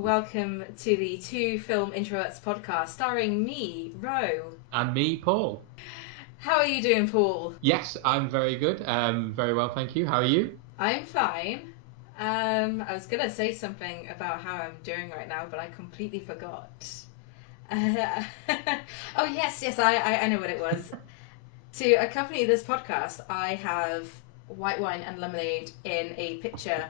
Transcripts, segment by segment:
welcome to the Two Film Introverts podcast, starring me, Rowe. And me, Paul. How are you doing, Paul? Yes, I'm very good. Very well, thank you. How are you? I'm fine. I was going to say something about how I'm doing right now, but I completely forgot. Oh, yes, I know what it was. To accompany this podcast, I have white wine and lemonade in a pitcher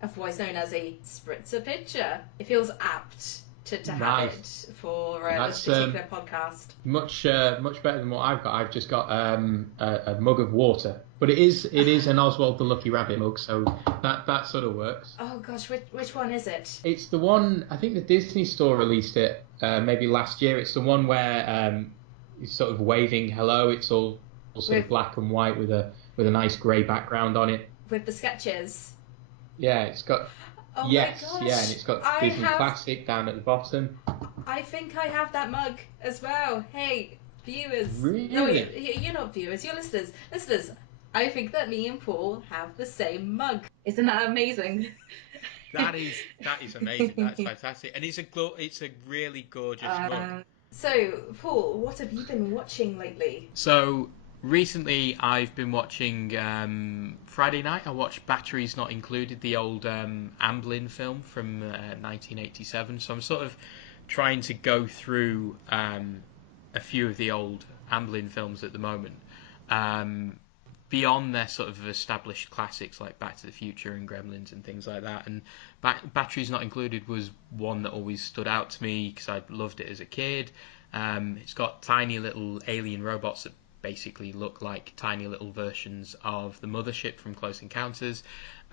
of what is known as a spritzer pitcher. It feels apt to have it for this particular podcast. Much better than what I've got. I've just got a mug of water, but it is an Oswald the Lucky Rabbit mug, so that sort of works. Oh gosh, which one is it? It's the one, I think the Disney store released it maybe last year. It's the one where he's sort of waving hello. It's all sort of black and white with a nice grey background on it. With the sketches. Yeah, it's got. Oh yes, my gosh. yeah, and it's got Disney Classic down at the bottom. I think I have that mug as well. Hey, viewers. Really? No, you're not viewers, you're listeners. Listeners, I think that me and Paul have the same mug. Isn't that amazing? That is amazing. That's fantastic, and it's a really gorgeous mug. So, Paul, what have you been watching lately? So recently, I've been watching Friday night. I watched Batteries Not Included, the old Amblin film from 1987. So I'm sort of trying to go through a few of the old Amblin films at the moment. Beyond their sort of established classics like Back to the Future and Gremlins and things like that. And Batteries Not Included was one that always stood out to me because I loved it as a kid. It's got tiny little alien robots that basically look like tiny little versions of the mothership from Close Encounters.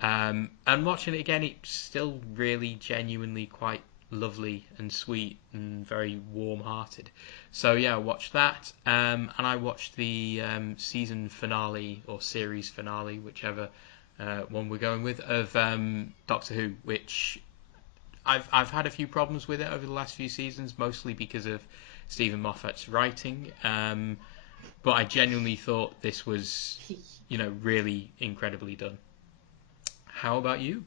And watching it again, it's still really genuinely quite lovely and sweet and very warm-hearted. So yeah, I watched that, and I watched the season finale or series finale, whichever one we're going with, of Doctor Who, which I've had a few problems with it over the last few seasons, mostly because of Stephen Moffat's writing, but I genuinely thought this was, really incredibly done. How about you?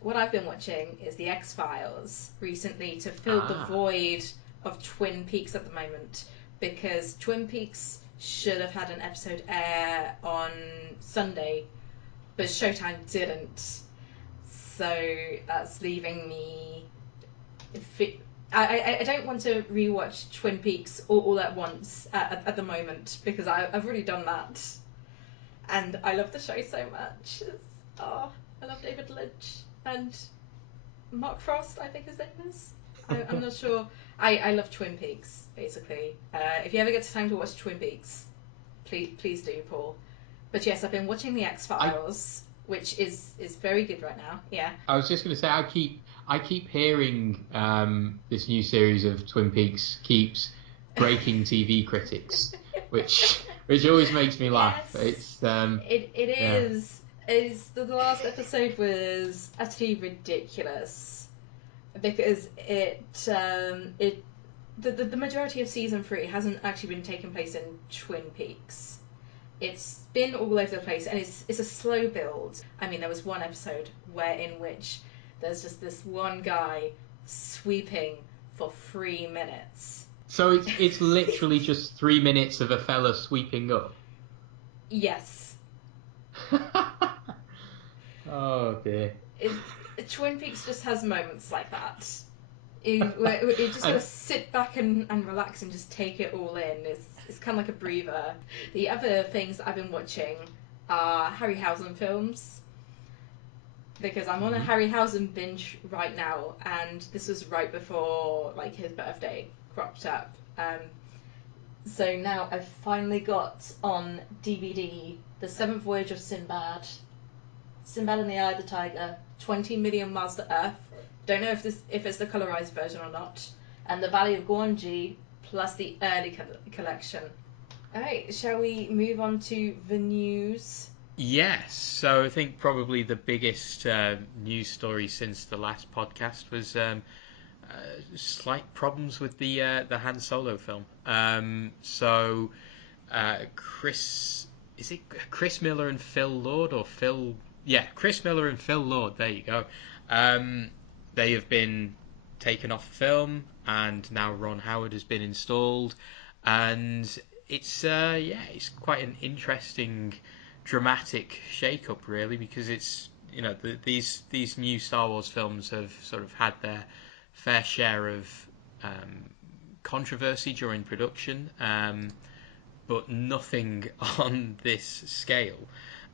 What I've been watching is The X-Files recently to fill the void of Twin Peaks at the moment, because Twin Peaks should have had an episode air on Sunday, but Showtime didn't. So that's leaving me... I don't want to rewatch Twin Peaks all at once at the moment, because I've already done that. And I love the show so much. I love David Lynch and Mark Frost, I think his name is. I'm not sure. I love Twin Peaks, basically. If you ever get time to watch Twin Peaks, please do, Paul. But yes, I've been watching The X-Files, which is very good right now. Yeah. I was just going to say, I keep hearing this new series of Twin Peaks keeps breaking TV critics, which always makes me laugh. Yes, it is. The last episode was utterly ridiculous because the majority of season 3 hasn't actually been taking place in Twin Peaks. It's been all over the place, and it's a slow build. I mean, there was one episode in which there's just this one guy sweeping for 3 minutes. So it's literally just 3 minutes of a fella sweeping up? Yes. Oh dear. Twin Peaks just has moments like that. You just gotta sit back and relax and just take it all in. It's kind of like a breather. The other things that I've been watching are Harryhausen films, because I'm on a Harryhausen binge right now, and this was right before his birthday cropped up. So now I've finally got on DVD The Seventh Voyage of Sinbad, Sinbad and the Eye of the Tiger, 20 Million Miles to Earth. Don't know if it's the colorized version or not. And The Valley of Gwangi, plus the early collection. Alright, shall we move on to the news? Yes, so I think probably the biggest news story since the last podcast was slight problems with the Han Solo film. Chris Miller and Phil Lord, or Phil... Yeah, Chris Miller and Phil Lord, there you go. they have been taken off film, and now Ron Howard has been installed, and it's quite an interesting, dramatic shake-up, really, because it's these new Star Wars films have sort of had their fair share of controversy during production, but nothing on this scale.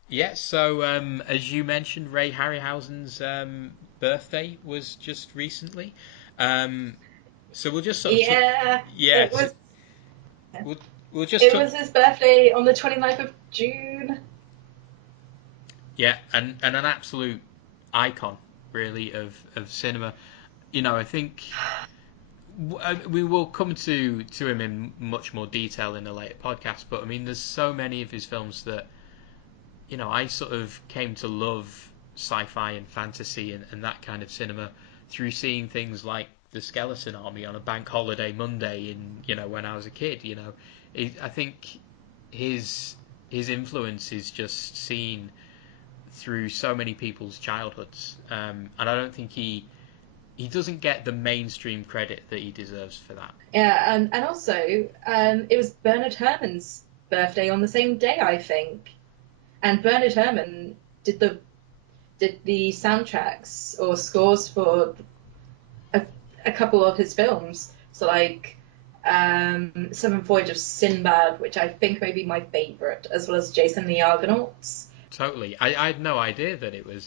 Yeah, so as you mentioned, Ray Harryhausen's birthday was just recently. So we'll just sort of It was. we'll, we'll just It was his birthday on the 29th of June. Yeah, and an absolute icon, really, of cinema. I think we will come to him in much more detail in a later podcast, but I mean, there's so many of his films that I sort of came to love sci-fi and fantasy and that kind of cinema through seeing things like The Skeleton Army on a bank holiday Monday when I was a kid. I think his influence is just seen through so many people's childhoods, and I don't think he doesn't get the mainstream credit that he deserves for that. Yeah, and also it was Bernard Herrmann's birthday on the same day, I think. And Bernard Herrmann did the soundtracks or scores for a couple of his films. So like Seventh Voyage of Sinbad, which I think may be my favourite, as well as Jason and the Argonauts. Totally, I had no idea that it was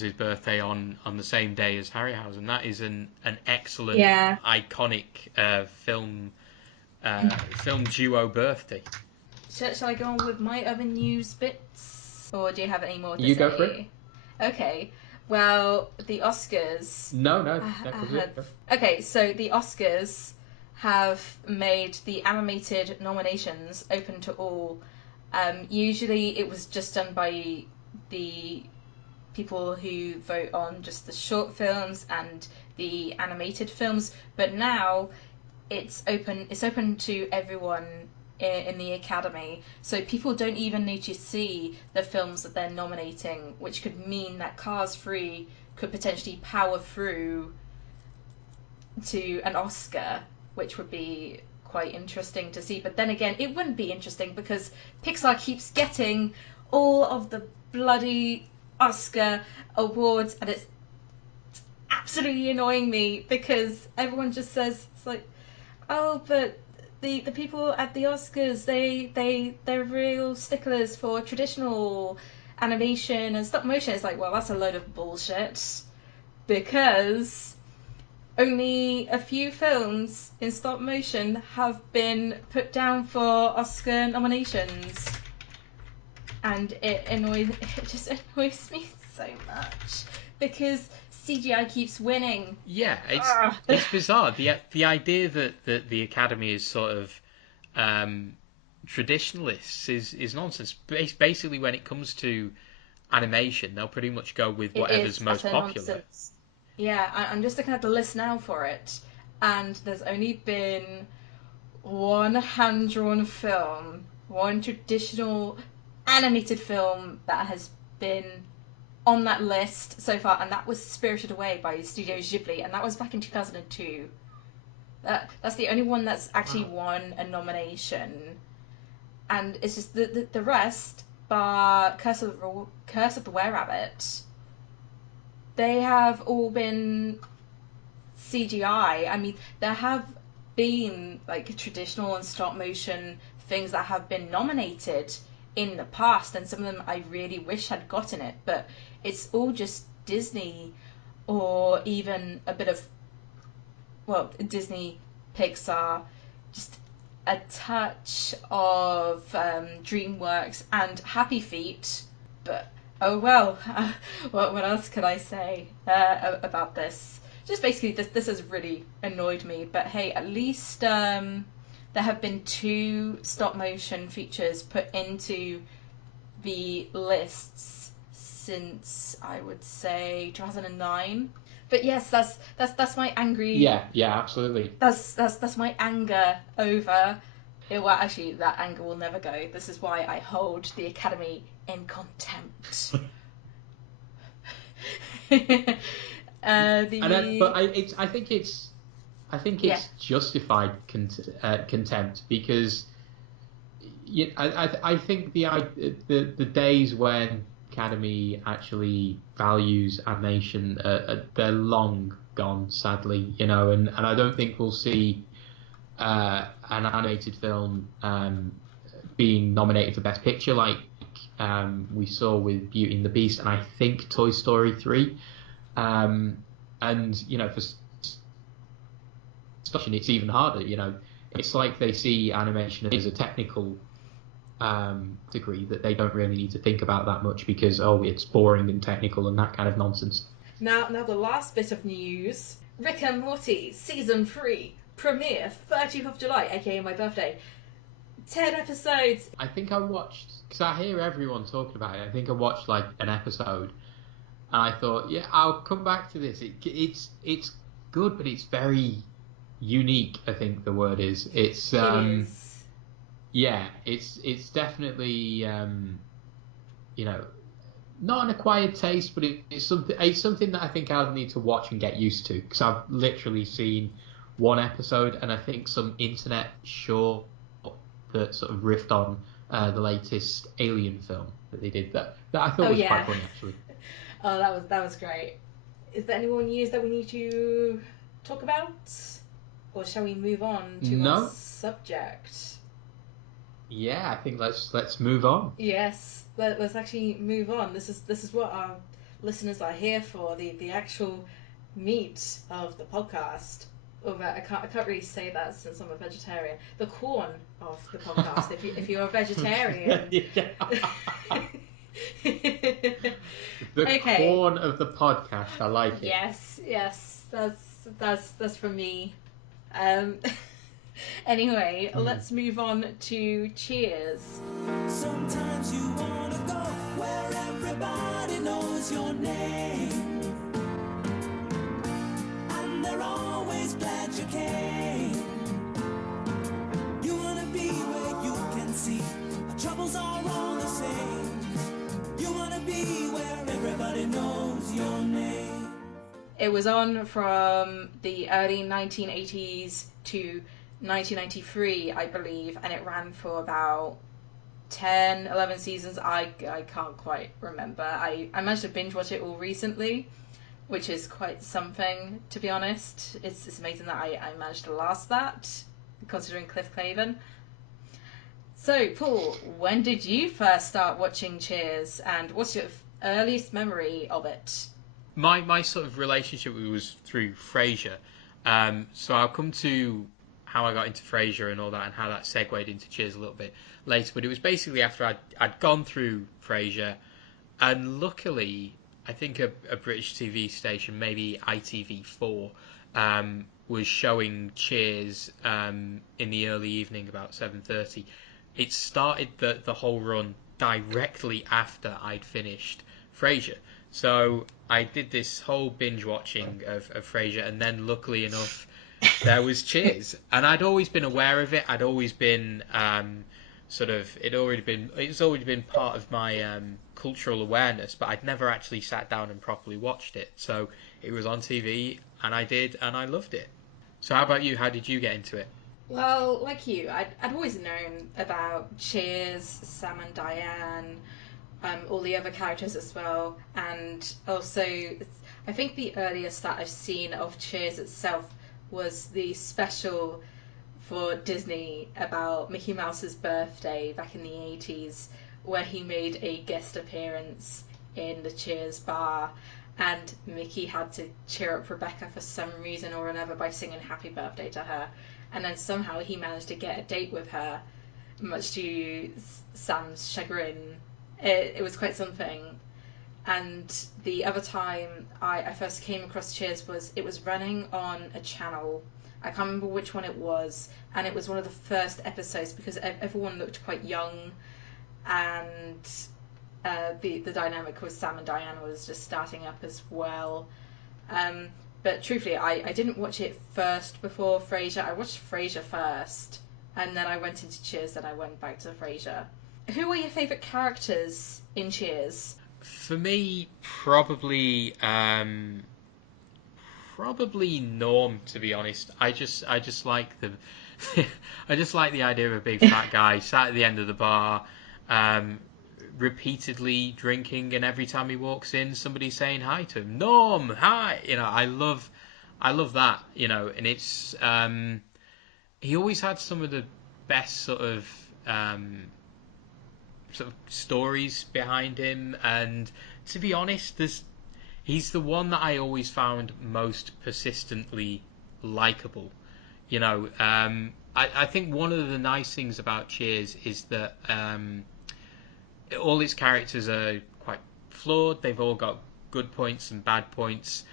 his birthday on the same day as Harryhausen. That is an excellent, iconic film duo birthday. Shall I go on with my other news bits? Or do you have any more to say? You go for it. Okay. Well, the Oscars... No. Okay, so the Oscars have made the animated nominations open to all. Usually it was just done by the people who vote on just the short films and the animated films, but now it's open to everyone in the Academy, so people don't even need to see the films that they're nominating, which could mean that Cars 3 could potentially power through to an Oscar, which would be quite interesting to see. But then again, it wouldn't be interesting because Pixar keeps getting all of the bloody Oscar awards, and it's absolutely annoying me because everyone just says, it's like, oh, but the people at the Oscars, they're real sticklers for traditional animation and stop motion. It's like, well, that's a load of bullshit, because only a few films in stop motion have been put down for Oscar nominations, and it just annoys me so much because CGI keeps winning. Yeah, it's bizarre. The idea that the Academy is sort of traditionalists is nonsense. Basically, when it comes to animation, they'll pretty much go with whatever's most popular. Nonsense. Yeah, I'm just looking at the list now for it, and there's only been one hand-drawn film, one traditional animated film that has been on that list so far, and that was Spirited Away by Studio Ghibli, and that was back in 2002. That's the only one that's actually won a nomination, and it's just the rest, bar Curse of the Were-Rabbit, they have all been CGI. I mean, there have been like traditional and stop motion things that have been nominated in the past, and some of them I really wish had gotten it, but it's all just Disney, or even a bit of, well, Disney, Pixar, just a touch of DreamWorks and Happy Feet, but oh well. What else could I say about this? Just basically, this has really annoyed me, but hey, at least there have been 2 stop motion features put into the lists since, I would say, 2009. But yes, that's my angry. Yeah, absolutely. That's my anger over. Well, actually, that anger will never go. This is why I hold the Academy in contempt. I think it's justified contempt because I think the days when Academy actually values animation they're long gone, sadly, and I don't think we'll see an animated film being nominated for Best Picture like we saw with Beauty and the Beast, and I think Toy Story 3. And for it's even harder. It's like they see animation as a technical degree that they don't really need to think about that much because it's boring and technical and that kind of nonsense. Now the last bit of news: Rick and Morty season 3 premiere 30th of July, aka my birthday. 10 episodes. I think I watched, because I hear everyone talking about it. I think I watched like an episode, and I thought, I'll come back to this. It's good, but it's very unique. I think the word is. It's it is. Yeah, it's definitely not an acquired taste, but it's something that I think I'll need to watch and get used to, because I've literally seen one episode, and I think some internet short that sort of riffed on the latest Alien film that they did that I thought was quite funny, actually. Oh, that was great. Is there any more news that we need to talk about, or shall we move on to our subject? Yeah, I think let's move on. Yes, let's actually move on. This is what our listeners are here for, the actual meat of the podcast. I can't really say that since I'm a vegetarian. The corn of the podcast. if you're a vegetarian. The corn of the podcast. I like it. Yes, that's from me. Anyway, let's move on to Cheers. Sometimes you wanna go where everybody knows your name, and they're always glad you came. You wanna be where you can see our troubles are all the same. You wanna be where everybody knows your name. It was on from the early 1980s to 1993, I believe, and it ran for about 10, 11 seasons. I can't quite remember. I managed to binge watch it all recently, which is quite something, to be honest. It's amazing that I managed to last that, considering Cliff Clavin. So, Paul, when did you first start watching Cheers, and what's your earliest memory of it? My sort of relationship was through Frasier. So I'll come to how I got into Frasier and all that, and how that segued into Cheers a little bit later. But it was basically after I'd gone through Frasier, and luckily, I think a British TV station, maybe ITV4, was showing Cheers in the early evening, about 7:30. It started the whole run directly after I'd finished Frasier. So I did this whole binge watching of Frasier, and then luckily enough, there was Cheers, and I'd always been aware of it. I'd always been it's already been part of my cultural awareness, but I'd never actually sat down and properly watched it. So it was on TV, and I did, and I loved it. So how about you? How did you get into it? Well, like you, I'd always known about Cheers, Sam and Diane, all the other characters as well, and also I think the earliest that I've seen of Cheers itself was the special for Disney about Mickey Mouse's birthday back in the 80s, where he made a guest appearance in the Cheers bar, and Mickey had to cheer up Rebecca for some reason or another by singing Happy Birthday to her, and then somehow he managed to get a date with her, much to Sam's chagrin. It was quite something. And the other time I first came across Cheers it was running on a channel. I can't remember which one it was, and it was one of the first episodes because everyone looked quite young, and the dynamic with Sam and Diane was just starting up as well. But truthfully, I didn't watch it first before Frasier. I watched Frasier first, and then I went into Cheers, then I went back to Frasier. Who were your favourite characters in Cheers? For me, probably Probably Norm, to be honest. I just like the I just like the idea of a big fat guy sat at the end of the bar, repeatedly drinking, and every time he walks in, somebody's saying hi to him. Norm, hi. I love that. And it's he always had some of the best sort of stories behind him, and to be honest, he's the one that I always found most persistently likable. I think one of the nice things about Cheers is that all its characters are quite flawed. They've all got good points and bad points,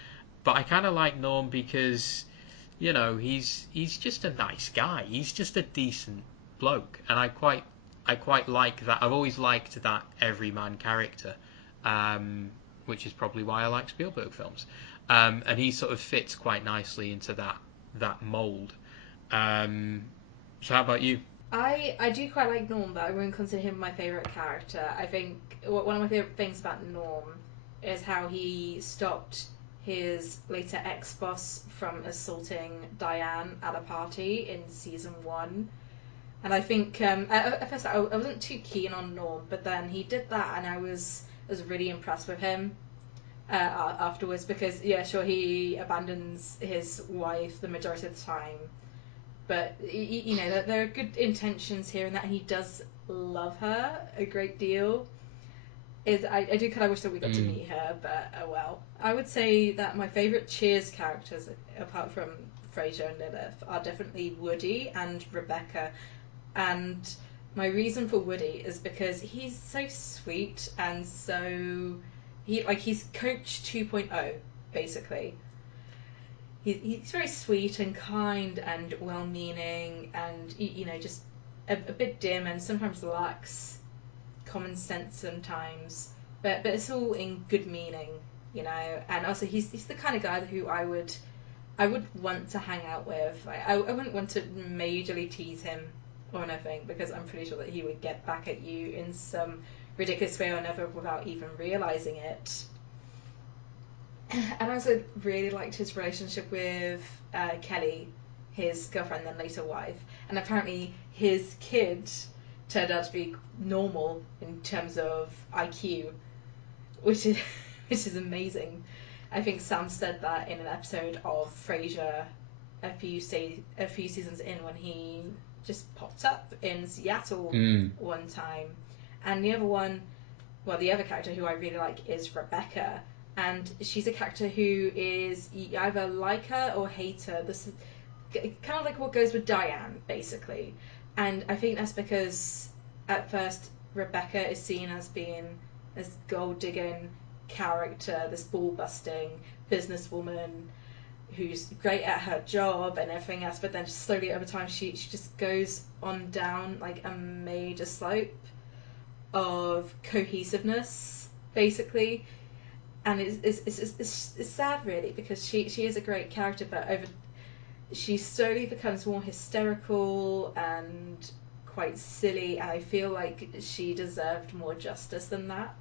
but I kind of like Norm because he's just a nice guy. He's just a decent bloke, and I quite like that. I've always liked that everyman character, which is probably why I like Spielberg films. And he sort of fits quite nicely into that mold. So how about you? I do quite like Norm, but I wouldn't consider him my favourite character. I think one of my favourite things about Norm is how he stopped his later ex-boss from assaulting Diane at a party in season 1. And I think at first I wasn't too keen on Norm, but then he did that, and I was really impressed with him afterwards, because sure, he abandons his wife the majority of the time, but there are good intentions here and that, and he does love her a great deal. I do kind of wish that we got to meet her, but oh well. I would say that my favourite Cheers characters, apart from Frasier and Lilith, are definitely Woody and Rebecca. And my reason for Woody is because he's so sweet, and so he's Coach 2.0 basically. He's very sweet and kind and well-meaning, and just a bit dim, and sometimes lacks common sense sometimes, but it's all in good meaning. And also he's the kind of guy who I would want to hang out with. I wouldn't want to majorly tease him or anything, because I'm pretty sure that he would get back at you in some ridiculous way or another without even realizing it. And I also really liked his relationship with Kelly, his girlfriend, then later wife. And apparently his kid turned out to be normal in terms of IQ, which is amazing. I think Sam said that in an episode of Frasier a few seasons in, when he just popped up in Seattle one time. And the other character who I really like is Rebecca, and she's a character who is, you either like her or hate her. This is kind of like what goes with Diane, basically. And I think that's because at first Rebecca is seen as being this gold-digging character, this ball-busting businesswoman who's great at her job and everything else, but then just slowly over time she just goes on down like a major slope of cohesiveness, basically. And it's sad, really, because she is a great character, but she slowly becomes more hysterical and quite silly, and I feel like she deserved more justice than that.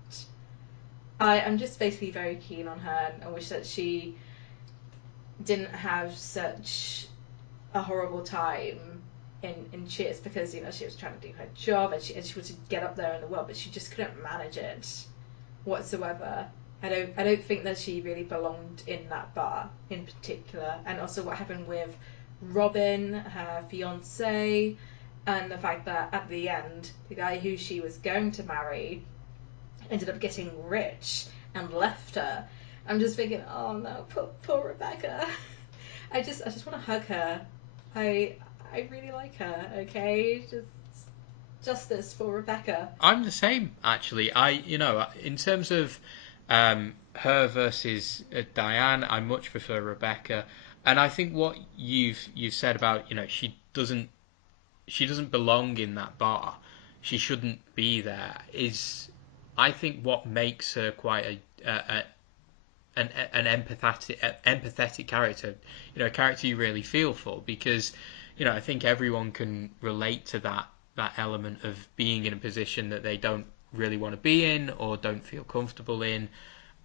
I'm just basically very keen on her, and I wish that she didn't have such a horrible time in Cheers, because she was trying to do her job, and she wanted to get up there in the world, but she just couldn't manage it whatsoever. I don't think that she really belonged in that bar in particular. And also what happened with Robin, her fiance, and the fact that at the end the guy who she was going to marry ended up getting rich and left her. I'm just thinking, oh no, poor Rebecca. I just want to hug her. I really like her. Okay, just justice for Rebecca. I'm the same, actually. In terms of her versus Diane, I much prefer Rebecca. And I think what you've said about she doesn't belong in that bar, she shouldn't be there, is I think what makes her quite an empathetic character, a character you really feel for, because I think everyone can relate to that element of being in a position that they don't really want to be in or don't feel comfortable in.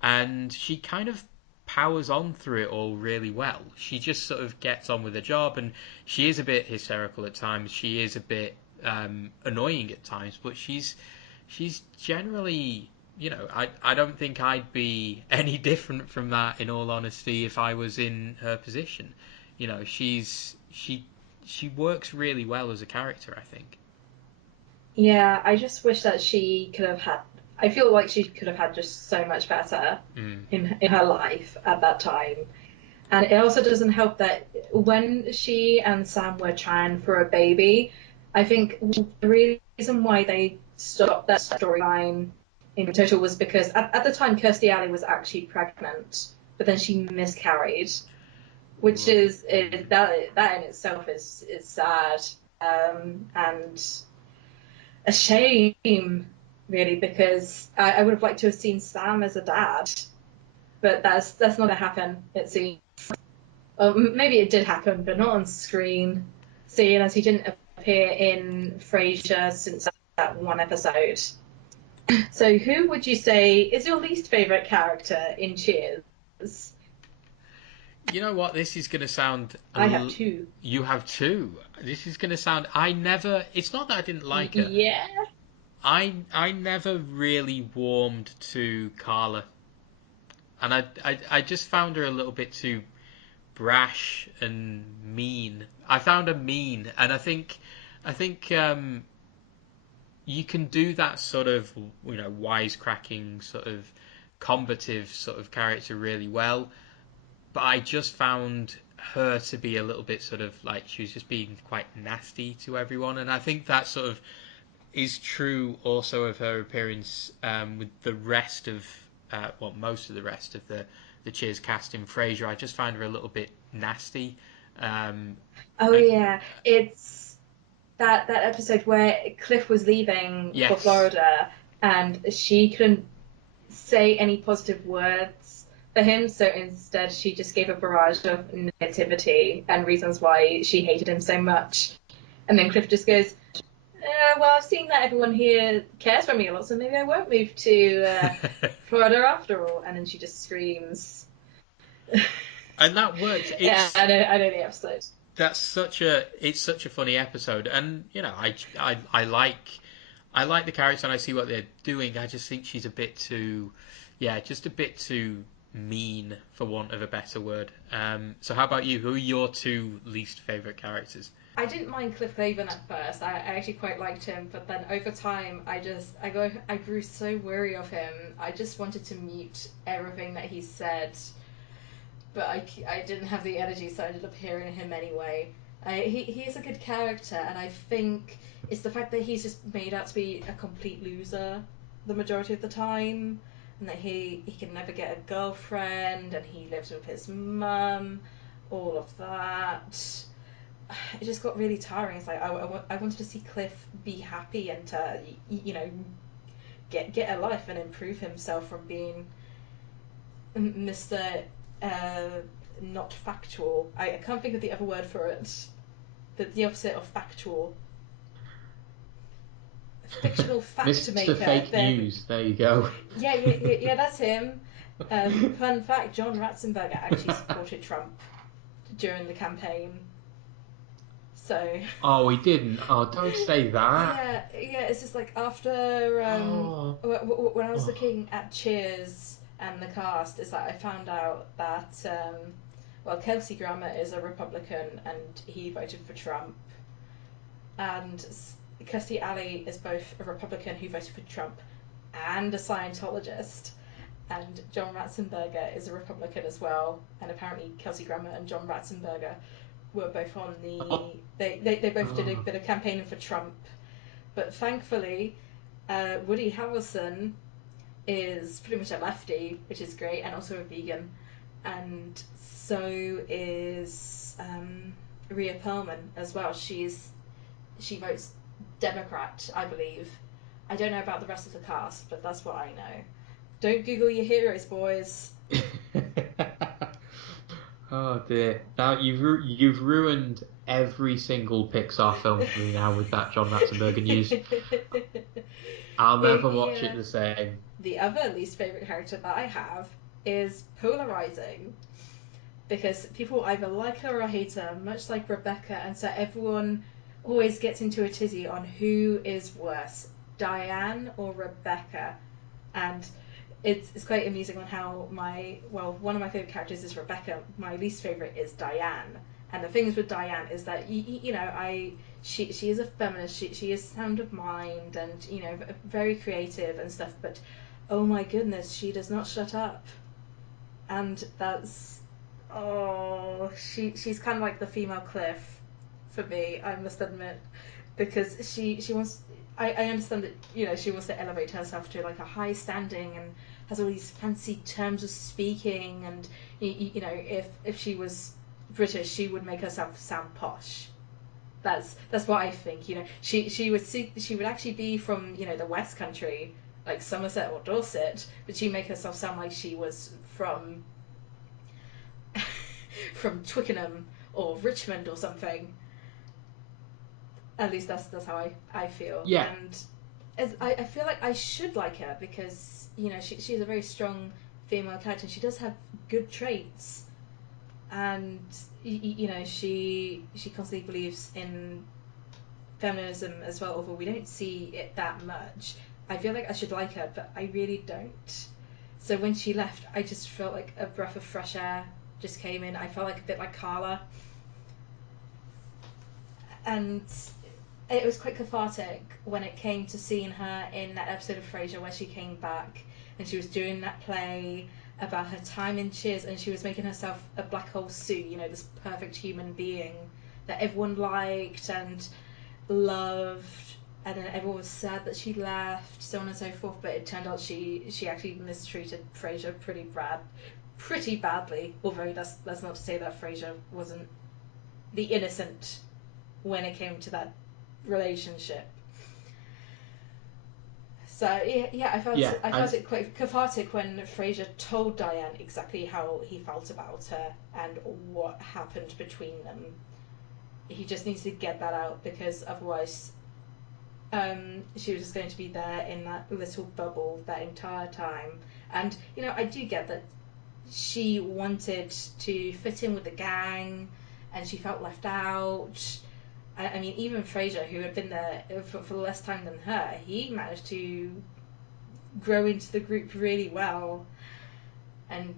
And she kind of powers on through it all really well. She just sort of gets on with her job, and she is a bit hysterical at times. She is a bit annoying at times, but she's generally, I don't think I'd be any different from that, in all honesty, if I was in her position. She works really well as a character, I think. Yeah, I just wish that she could have had. I feel like she could have had just so much better in her life at that time. And it also doesn't help that when she and Sam were trying for a baby, I think the reason why they stopped that storyline in total was because at the time Kirstie Alley was actually pregnant, but then she miscarried, which is that in itself is sad, and a shame, really, because I would have liked to have seen Sam as a dad, but that's not gonna happen, it seems. Or maybe it did happen, but not on screen, seeing as he didn't appear in Frasier since that one episode. So who would you say is your least favourite character in Cheers? You know what? This is going to sound. I have two. You have two. This is going to sound. I never. It's not that I didn't like her. Yeah. I never really warmed to Carla, and I just found her a little bit too brash and mean. I found her mean, and I think you can do that sort of wisecracking, sort of combative sort of character really well. But I just found her to be a little bit sort of like she was just being quite nasty to everyone, and I think that sort of is true also of her appearance with the rest of most of the rest of the Cheers cast in Frasier. I just find her a little bit nasty. Yeah, it's that episode where Cliff was leaving for Florida, and she couldn't say any positive words for him, so instead she just gave a barrage of negativity and reasons why she hated him so much. And then Cliff just goes, well, I've seen that everyone here cares for me a lot, so maybe I won't move to Florida after all. And then she just screams. And that worked. Yeah, I know the episode. It's such a funny episode, and I like the character and I see what they're doing. I just think she's a bit too, just a bit too mean, for want of a better word. So how about you? Who are your two least favourite characters? I didn't mind Cliff Clavin at first. I actually quite liked him, but then over time, I grew so weary of him. I just wanted to mute everything that he said, but I didn't have the energy, so I ended up hearing him anyway. He is a good character, and I think it's the fact that he's just made out to be a complete loser the majority of the time, and that he can never get a girlfriend, and he lives with his mum, all of that. It just got really tiring. It's like I wanted to see Cliff be happy and to get a life and improve himself from being Mr. Not factual. I can't think of the other word for it. The opposite of factual. Fictional fact maker. Mr. Fake News. There you go. Yeah, that's him. Fun fact: John Ratzenberger actually supported Trump during the campaign. So. Oh, he didn't. Oh, don't say that. Yeah. It's just like after when I was looking at Cheers and the cast, is that I found out that Kelsey Grammer is a Republican and he voted for Trump, and Kirstie Alley is both a Republican who voted for Trump and a Scientologist, and John Ratzenberger is a Republican as well, and apparently Kelsey Grammer and John Ratzenberger were both on they both did a bit of campaigning for Trump, but thankfully Woody Harrelson is pretty much a lefty, which is great, and also a vegan, and so is Rhea Perlman as well. She votes Democrat, I believe. I don't know about the rest of the cast, but that's what I know. Don't Google your heroes, boys. Oh dear! Now you've ruined every single Pixar film for me now with that John Ratzenberger news. I'll never watch it the same. The other least favourite character that I have is polarizing because people either like her or hate her, much like Rebecca, and so everyone always gets into a tizzy on who is worse, Diane or Rebecca. And it's quite amusing on how one of my favorite characters is Rebecca. My least favorite is Diane. And the things with Diane is that she is a feminist. She is sound of mind and very creative and stuff. But oh my goodness, she does not shut up. And that's she's kind of like the female Cliff for me. I must admit, because she wants. I understand that she wants to elevate herself to like a high standing and has all these fancy terms of speaking, and if she was British, she would make herself sound posh. That's what I think. She would actually be from the West Country, like Somerset or Dorset, but she'd make herself sound like she was from from Twickenham or Richmond or something. At least that's how I feel. Yeah. And I feel like I should like her because she's a very strong female character. She does have good traits, and she constantly believes in feminism as well. Although we don't see it that much, I feel like I should like her, but I really don't. So when she left, I just felt like a breath of fresh air just came in. I felt like a bit like Carla, and it was quite cathartic when it came to seeing her in that episode of Frasier where she came back and she was doing that play about her time in Cheers, and she was making herself a black hole Sue, this perfect human being that everyone liked and loved, and then everyone was sad that she left, so on and so forth. But it turned out she actually mistreated Frasier pretty badly. Although that's not to say that Frasier wasn't the innocent when it came to that relationship. So yeah, I felt it quite cathartic when Frasier told Diane exactly how he felt about her and what happened between them. He just needs to get that out because otherwise, she was just going to be there in that little bubble that entire time. And I do get that she wanted to fit in with the gang, and she felt left out. I mean, even Frasier, who had been there for less time than her, he managed to grow into the group really well. And,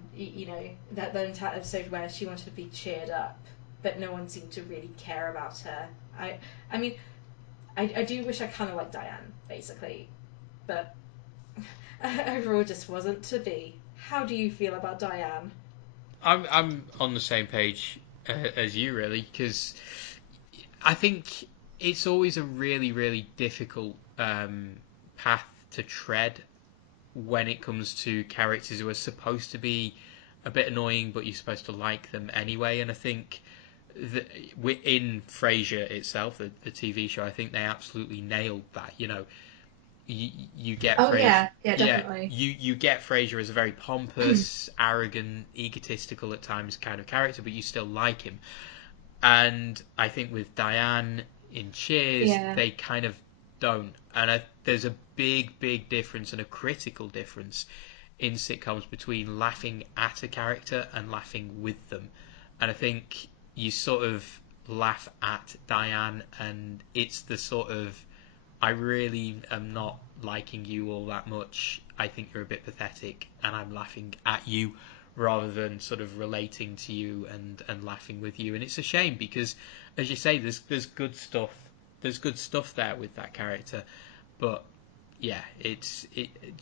that entire episode where she wanted to be cheered up, but no one seemed to really care about her. I mean, I do wish I kind of liked Diane, basically. But overall, just wasn't to be. How do you feel about Diane? I'm on the same page as you, really, because I think it's always a really, really difficult path to tread when it comes to characters who are supposed to be a bit annoying, but you're supposed to like them anyway. And I think in Frasier itself, the TV show, I think they absolutely nailed that. You get Frasier. Yeah, definitely. You get Frasier as a very pompous, arrogant, egotistical at times kind of character, but you still like him. And I think with Diane in Cheers, they kind of don't. And there's a big, big difference and a critical difference in sitcoms between laughing at a character and laughing with them. And I think you sort of laugh at Diane, and it's the sort of, I really am not liking you all that much. I think you're a bit pathetic, and I'm laughing at you rather than sort of relating to you and laughing with you. And it's a shame because, as you say, there's good stuff. There's good stuff there with that character, but yeah,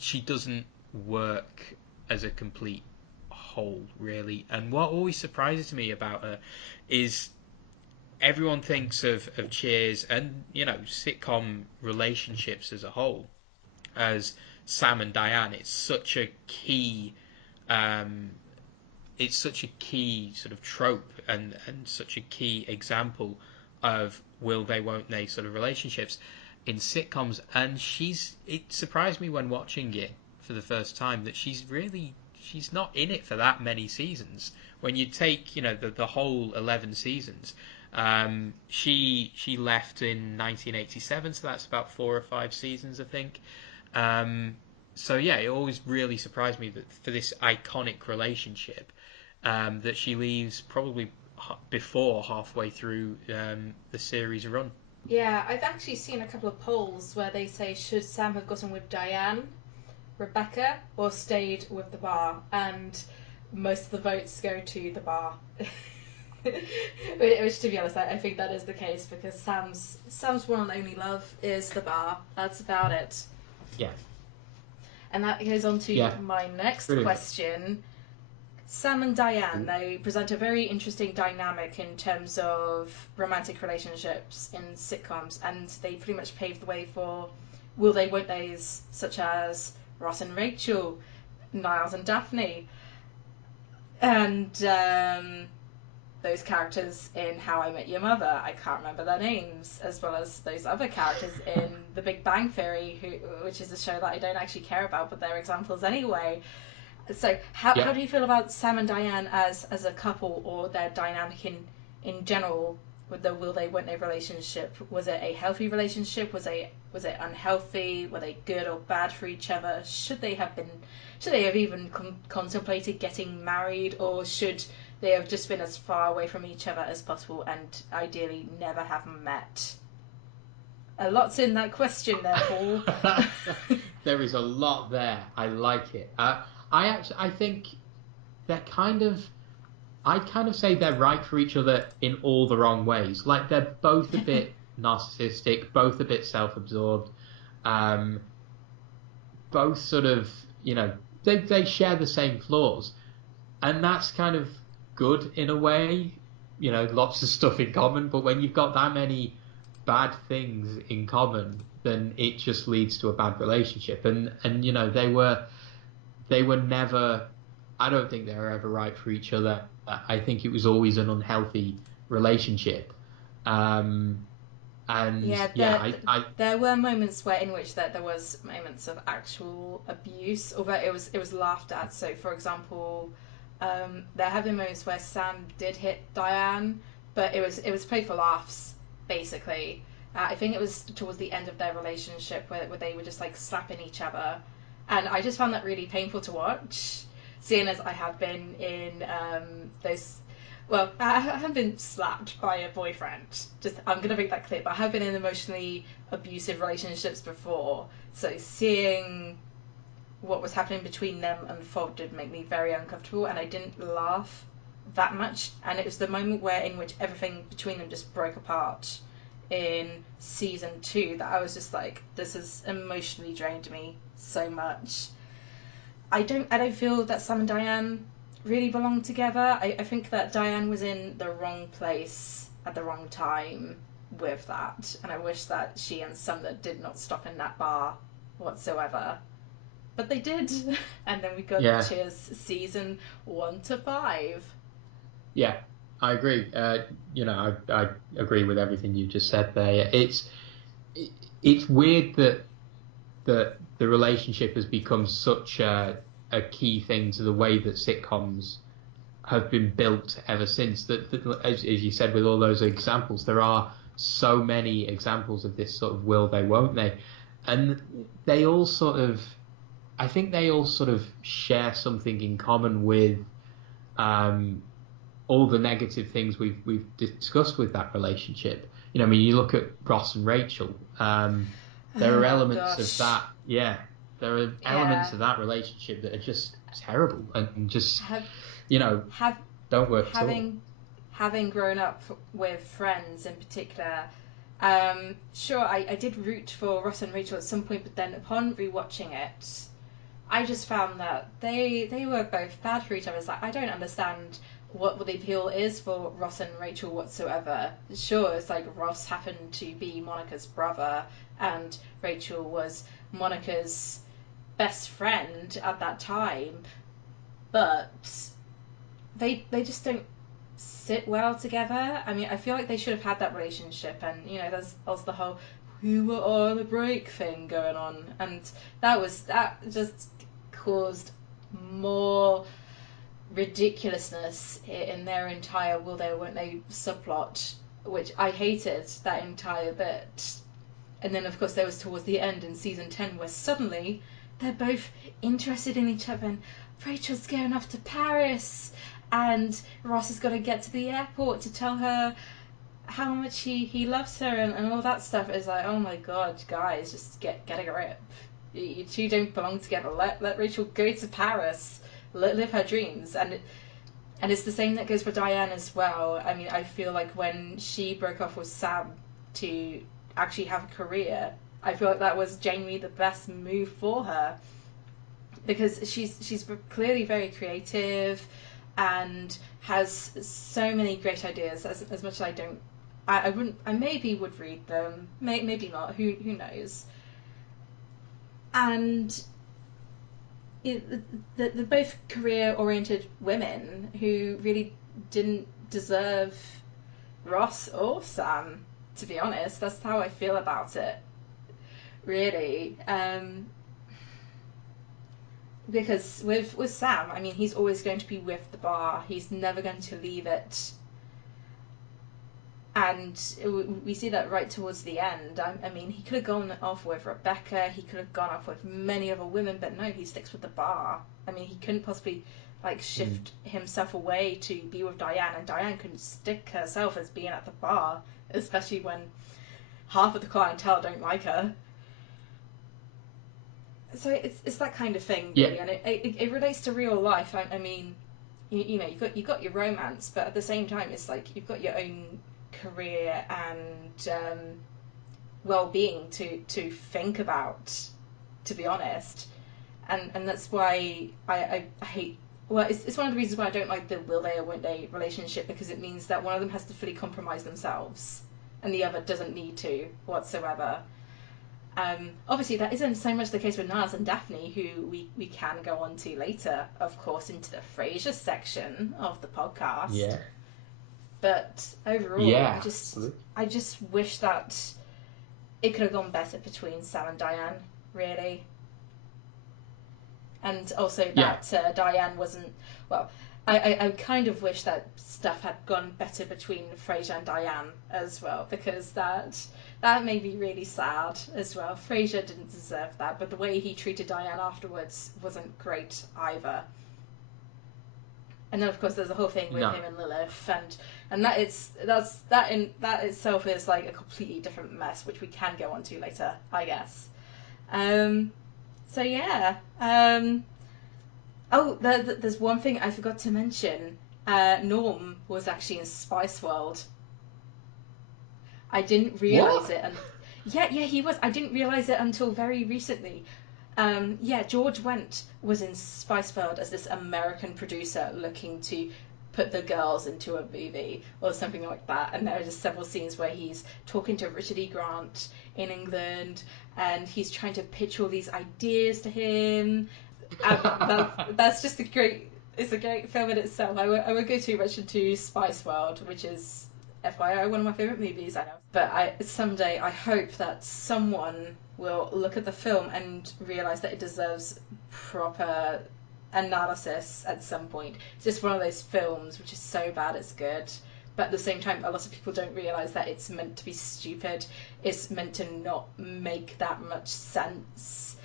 she doesn't work as a complete whole, really. And what always surprises me about her is everyone thinks of Cheers and sitcom relationships as a whole as Sam and Diane. It's such a key sort of trope and such a key example of will they won't they sort of relationships in sitcoms. And it surprised me when watching it for the first time that she's not in it for that many seasons. When you take the whole 11 seasons, she left in 1987, so that's about 4 or 5 seasons, I think. So yeah, it always really surprised me that for this iconic relationship, that she leaves probably before halfway through the series run. Yeah, I've actually seen a couple of polls where they say, should Sam have gotten with Diane, Rebecca, or stayed with the bar? And most of the votes go to the bar. Which, to be honest, I think that is the case, because Sam's one and only love is the bar. That's about it. Yeah. And that goes on to my next question. Sam and Diane, they present a very interesting dynamic in terms of romantic relationships in sitcoms, and they pretty much paved the way for will they, won't they's, such as Ross and Rachel, Niles and Daphne, and those characters in How I Met Your Mother. I can't remember their names, as well as those other characters in The Big Bang Theory, which is a show that I don't actually care about, but they're examples anyway. So how do you feel about Sam and Diane as a couple, or their dynamic in general with the will they, won't they relationship? Was it a healthy relationship? Was it unhealthy? Were they good or bad for each other? Should they have even contemplated getting married, or should they have just been as far away from each other as possible and ideally never have met? A lot's in that question there, Paul. There is a lot there. I like it. I think they're I'd kind of say they're right for each other in all the wrong ways. Like, they're both a bit narcissistic, both a bit self-absorbed, both sort of, they share the same flaws, and that's kind of good in a way. Lots of stuff in common, but when you've got that many bad things in common, then it just leads to a bad relationship. And they were never, I don't think they were ever right for each other. I think it was always an unhealthy relationship. There were moments in which there was moments of actual abuse, although it was laughed at. So, for example, there have been moments where Sam did hit Diane, but it was played for laughs, basically. I think it was towards the end of their relationship where they were just like slapping each other, and I just found that really painful to watch, seeing as I have been in those. Well, I haven't been slapped by a boyfriend. I'm going to make that clear, but I have been in emotionally abusive relationships before. So seeing what was happening between them unfold did make me very uncomfortable, and I didn't laugh that much. And it was the moment in which everything between them just broke apart in season 2 that I was just like, this has emotionally drained me so much. I don't feel that Sam and Diane really belong together. I think that Diane was in the wrong place at the wrong time with that, and I wish that she and Sumner did not stop in that bar whatsoever. But they did, and then we got Cheers season 1 to 5. Yeah, I agree. I agree with everything you just said there. It's weird that the relationship has become such a key thing to the way that sitcoms have been built ever since. That as you said, with all those examples, there are so many examples of this sort of will they, won't they, and they all sort of, I think they all sort of share something in common with all the negative things we've discussed with that relationship. You look at Ross and Rachel. There are elements of that. Yeah, there are elements of that relationship that are just terrible and just don't work at all. Having grown up with Friends in particular, sure, I did root for Ross and Rachel at some point, but then upon rewatching it, I just found that they were both bad for each other. It's like, I don't understand what the appeal is for Ross and Rachel whatsoever. Sure, it's like Ross happened to be Monica's brother, and Rachel was Monica's best friend at that time, but they just don't sit well together. I mean, I feel like they should have had that relationship, and there's also the whole "we were on a break" thing going on, and that just caused more ridiculousness in their entire will they, won't they subplot, which I hated that entire bit. And then, of course, there was towards the end in season 10 where suddenly they're both interested in each other, and Rachel's going off to Paris, and Ross has got to get to the airport to tell her how much he loves her, and all that stuff. Is like, oh my god, guys, just get a grip. You two don't belong together. Let Rachel go to Paris, live her dreams. And it's the same that goes for Diane as well. I mean, I feel like when she broke off with Sam to actually have a career, I feel like that was genuinely the best move for her, because she's clearly very creative and has so many great ideas. As much as I maybe would read them, maybe not. Who knows? And they're both career-oriented women who really didn't deserve Ross or Sam. To be honest, that's how I feel about it. Really, because with Sam, I mean, he's always going to be with the bar. He's never going to leave it. And we see that right towards the end. I mean, he could have gone off with Rebecca. He could have gone off with many other women, but no, he sticks with the bar. I mean, he couldn't possibly shift himself away to be with Diane, and Diane couldn't stick herself as being at the bar, especially when half of the clientele don't like her. So it's that kind of thing, really, yeah. And it relates to real life. I mean, you know, you got your romance, but at the same time, it's like you've got your own career and well-being to think about, to be honest, and that's why I hate. Well, it's one of the reasons why I don't like the will they or won't they relationship, because it means that one of them has to fully compromise themselves and the other doesn't need to whatsoever. Obviously, that isn't so much the case with Niles and Daphne, who we can go on to later, of course, into the Frasier section of the podcast. Yeah. But overall, yeah, I just wish that it could have gone better between Sam and Diane, really. And also that Diane wasn't... Well, I kind of wish that stuff had gone better between Frasier and Diane as well, because that made me really sad as well. Frasier didn't deserve that, but the way he treated Diane afterwards wasn't great either. And then, of course, there's a whole thing with him and Lilith, and that itself is like a completely different mess, which we can go on to later, I guess. So yeah. There's one thing I forgot to mention. Norm was actually in Spice World. I didn't realise it. Yeah, he was. I didn't realise it until very recently. George Wendt was in Spice World as this American producer looking to put the girls into a movie or something like that. And there are just several scenes where he's talking to Richard E. Grant in England, and he's trying to pitch all these ideas to him. That's just it's a great film in itself. I won't go too much into Spice World, which is, FYI, one of my favourite movies, I know. But someday I hope that someone will look at the film and realise that it deserves proper analysis at some point. It's just one of those films which is so bad it's good. But at the same time, a lot of people don't realise that it's meant to be stupid. It's meant to not make that much sense.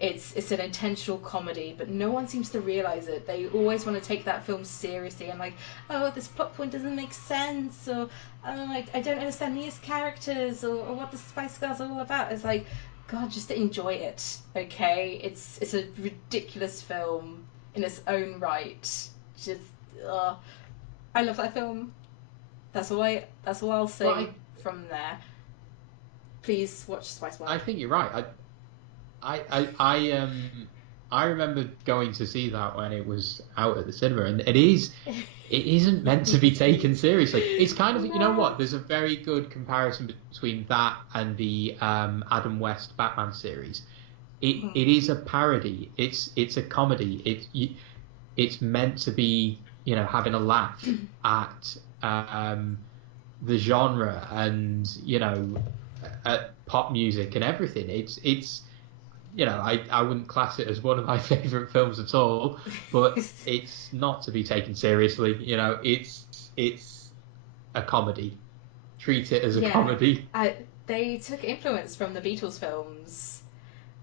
It's an intentional comedy, but no one seems to realise it. They always want to take that film seriously and oh, this plot point doesn't make sense, or I don't understand these characters, or what the Spice Girls are all about. It's like, God, just enjoy it, okay? It's a ridiculous film in its own right. Just, I love that film. That's all I'll say from there. Please watch Spice World. I think you're right. I remember going to see that when it was out at the cinema, and it isn't meant to be taken seriously. It's kind of, you know what? There's a very good comparison between that and the Adam West Batman series. It is a parody. It's a comedy. It's meant to be, you know, having a laugh at the genre and, you know, at pop music and everything. It's you know, I wouldn't class it as one of my favourite films at all, but it's not to be taken seriously. You know, it's a comedy. Treat it as a comedy. They took influence from the Beatles films,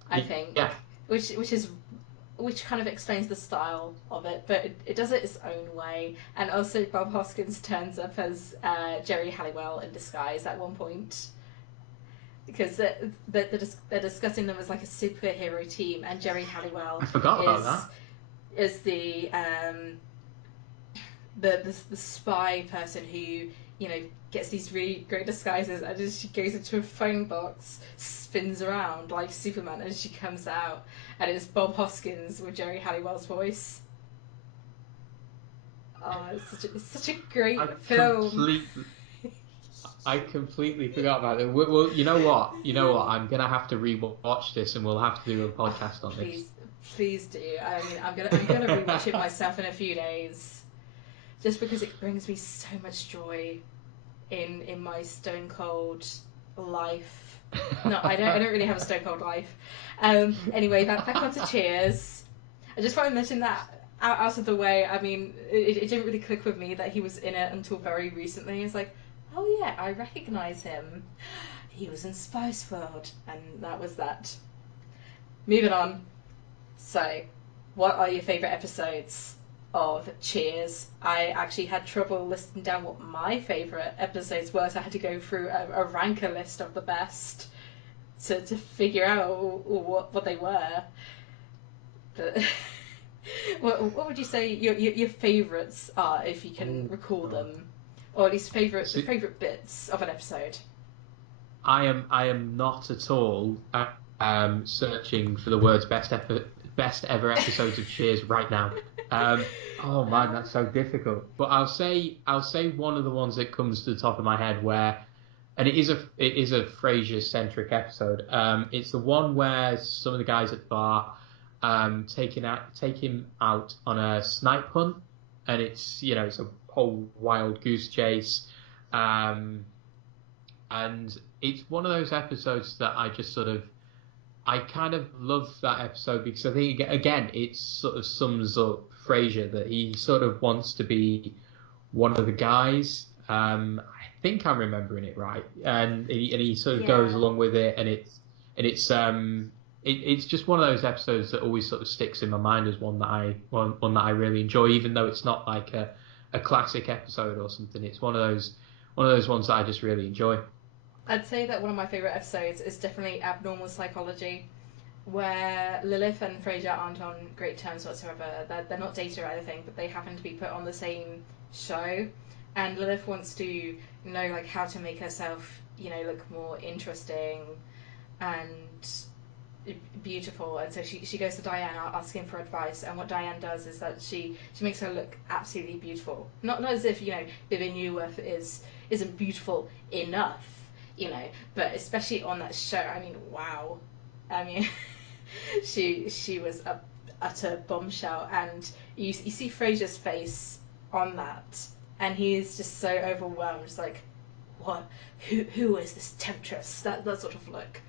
I think. Yeah. which kind of explains the style of it, but it does it its own way. And also Bob Hoskins turns up as Jerry Halliwell in disguise at one point, because they're discussing them as like a superhero team, and Jerry Halliwell I forgot about that. Is the spy person who, you know, gets these really great disguises, and then she goes into a phone box, spins around like Superman, and she comes out, and it's Bob Hoskins with Jerry Halliwell's voice. Oh, it's such a great film. I completely forgot about it. Well, you know what? I'm gonna have to rewatch this, and we'll have to do a podcast on this. Please do. I mean, I'm gonna rewatch it myself in a few days, just because it brings me so much joy in my stone cold life. No, I don't really have a stone cold life. Anyway, back onto Cheers. I just want to mention that out of the way. I mean, it didn't really click with me that he was in it until very recently. It's like, oh yeah, I recognise him. He was in Spice World, and that was that. Moving on. So, what are your favourite episodes of Cheers? I actually had trouble listing down what my favourite episodes were, so I had to go through a ranker list of the best to figure out what they were. But what would you say your favourites are, if you can recall them, or at least favourite bits of an episode? I am not at all searching for the words best ever episodes of Cheers right now. Oh man, that's so difficult. But I'll say one of the ones that comes to the top of my head where, and it is a Frasier centric episode. It's the one where some of the guys at the bar take him out on a snipe hunt, and it's a whole wild goose chase, and it's one of those episodes that I kind of love that episode, because I think, again, it sort of sums up Frasier, that he sort of wants to be one of the guys. I think I'm remembering it right, and he sort of goes along with it, and it's just one of those episodes that always sort of sticks in my mind as one that I really enjoy, even though it's not like a classic episode or something. It's one of those ones that I just really enjoy. I'd say that one of my favourite episodes is definitely Abnormal Psychology, where Lilith and Frasier aren't on great terms whatsoever. They're not dating or anything, but they happen to be put on the same show, and Lilith wants to know like how to make herself, look more interesting and beautiful, and so she goes to Diane asking for advice, and what Diane does is that she makes her look absolutely beautiful. Not as if Vivian Newworth isn't beautiful enough, but especially on that show. I mean, wow. I mean, she was a utter bombshell, and you see Frasier's face on that, and he's just so overwhelmed, just like, what? Who is this temptress? That sort of look.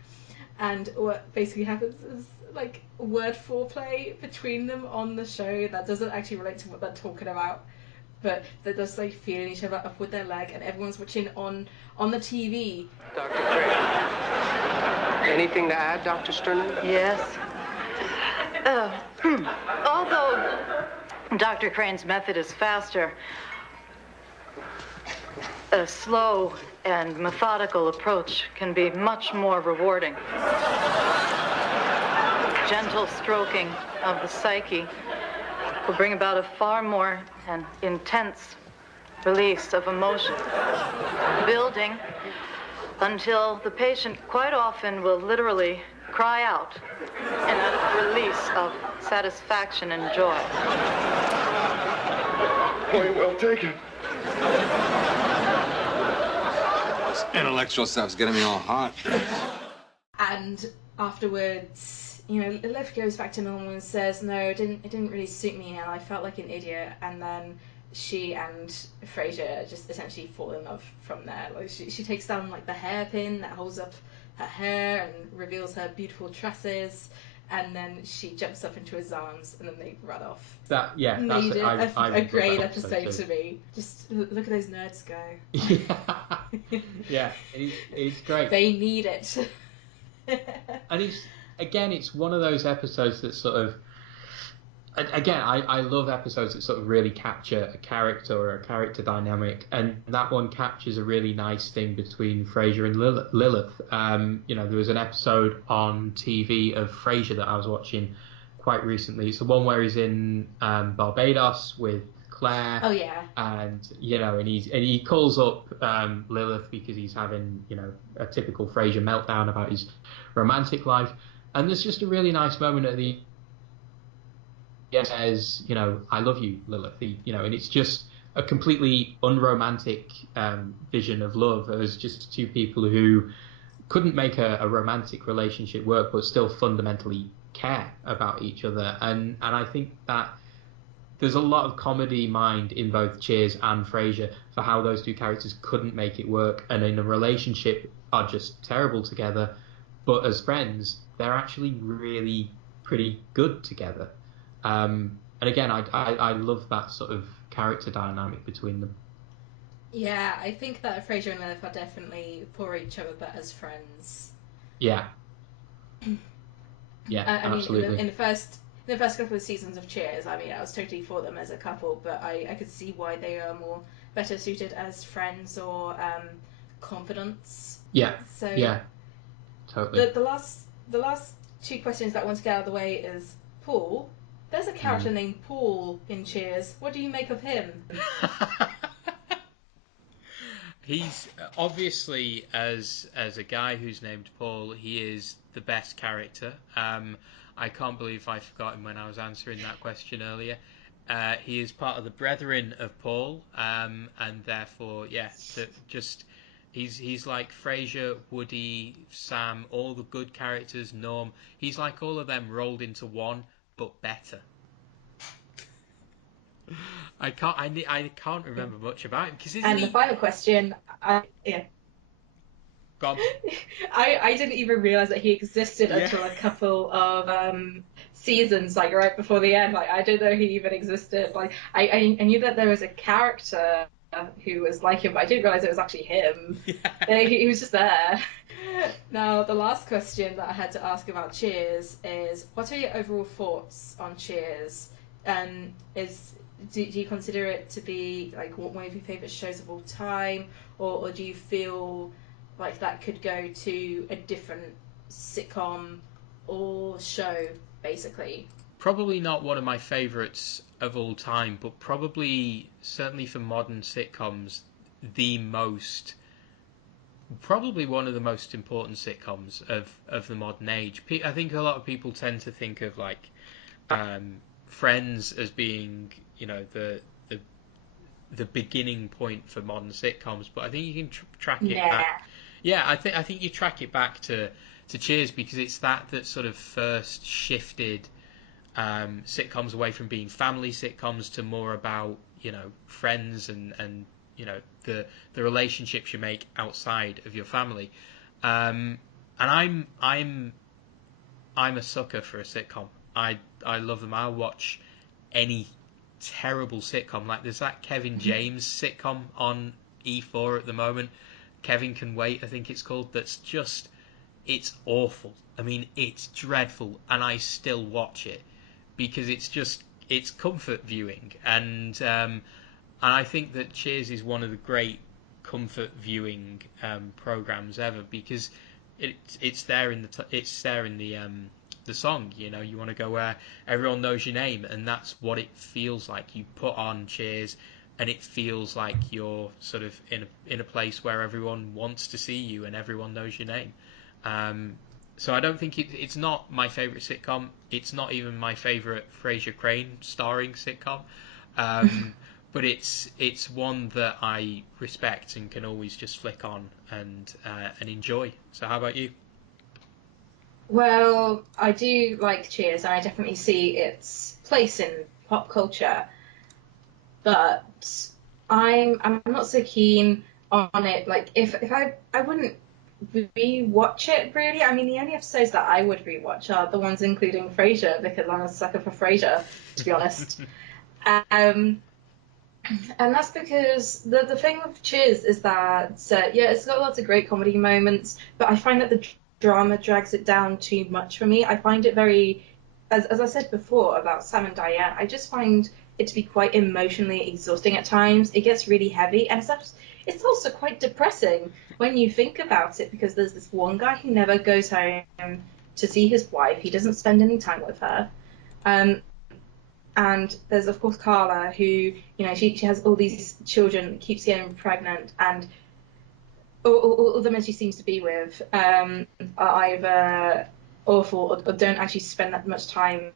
And what basically happens is like word foreplay between them on the show that doesn't actually relate to what they're talking about, but they're just like feeling each other up with their leg, and everyone's watching on the TV. Dr. Crane, anything to add, Dr. Sterling? Yes. Although Dr. Crane's method is faster, a slow and methodical approach can be much more rewarding. Gentle stroking of the psyche will bring about a far more intense release of emotion, building until the patient quite often will literally cry out in a release of satisfaction and joy. Point well taken. This intellectual stuff's getting me all hot. And afterwards, Lilith goes back to normal and says, no, it didn't really suit me, and I felt like an idiot. And then she and Frasier just essentially fall in love from there. Like she takes down like the hairpin that holds up her hair and reveals her beautiful tresses, and then she jumps up into his arms, and then they run off. That's a great episode to me. Just look at those nerds go. Yeah, it's great. They need it. And again, it's one of those episodes that sort of, again, I love episodes that sort of really capture a character or a character dynamic, and that one captures a really nice thing between Frasier and Lilith. There was an episode on TV of Frasier that I was watching quite recently. It's the one where he's in Barbados with Claire. Oh yeah. And he calls up Lilith because he's having a typical Frasier meltdown about his romantic life, and there's just a really nice moment at the says, I love you, Lilith. And it's just a completely unromantic vision of love as just two people who couldn't make a romantic relationship work, but still fundamentally care about each other. And I think that there's a lot of comedy mined in both Cheers and Frasier for how those two characters couldn't make it work, and in a relationship are just terrible together, but as friends, they're actually really pretty good together. And again, I love that sort of character dynamic between them. Yeah, I think that Frasier and Lilith are definitely for each other, but as friends. Yeah. Yeah, I mean, absolutely. in the first couple of seasons of Cheers, I mean, I was totally for them as a couple, but I could see why they are more better suited as friends or confidants. Yeah. So yeah, totally. the last two questions that I want to get out of the way is Paul. There's a character named Paul in Cheers. What do you make of him? He's obviously, as a guy who's named Paul, he is the best character. I can't believe I forgot him when I was answering that question earlier. He is part of the brethren of Paul, and therefore, he's like Frasier, Woody, Sam, all the good characters, Norm. He's like all of them rolled into one, but better. I can't remember much about him because the final question, Go on. I didn't even realize that he existed until a couple of seasons, like right before the end. Like I didn't know he even existed. Like I knew that there was a character who was like him, but I didn't realize it was actually him. Yeah. He was just there. Now the last question that I had to ask about Cheers is, what are your overall thoughts on Cheers? Do you consider it to be like one of your favourite shows of all time, or do you feel like that could go to a different sitcom or show, basically? Probably not one of my favourites of all time, but probably, certainly for modern sitcoms, probably one of the most important sitcoms of the modern age. I think a lot of people tend to think of like Friends as being, the beginning point for modern sitcoms, but I think you can track it back. Yeah, I think you track it back to Cheers, because it's that sort of first shifted sitcoms away from being family sitcoms to more about friends and the relationships you make outside of your family. And I'm a sucker for a sitcom. I love them. I'll watch any terrible sitcom. Like there's that Kevin James sitcom on E4 at the moment. Kevin Can Wait, I think it's called. That's just, it's awful. I mean, it's dreadful, and I still watch it because it's comfort viewing, and I think that Cheers is one of the great comfort viewing programs ever, because it's there in the song. You want to go where everyone knows your name, and that's what it feels like. You put on Cheers, and it feels like you're sort of in a place where everyone wants to see you and everyone knows your name. So I don't think it's not my favourite sitcom. It's not even my favourite Frasier Crane starring sitcom. But it's one that I respect and can always just flick on and enjoy. So how about you? Well, I do like Cheers, and I definitely see its place in pop culture, but I'm not so keen on it. Like if I wouldn't rewatch it really. I mean, the only episodes that I would rewatch are the ones including Frasier, because I'm a sucker for Frasier, to be honest. And that's because the thing with Cheers is that it's got lots of great comedy moments, but I find that the drama drags it down too much for me. I find it very, as I said before about Sam and Diane, I just find it to be quite emotionally exhausting at times. It gets really heavy, and it's also quite depressing when you think about it, because there's this one guy who never goes home to see his wife. He doesn't spend any time with her. And there's, of course, Carla, who, she has all these children, keeps getting pregnant, and all the men she seems to be with are either awful or don't actually spend that much time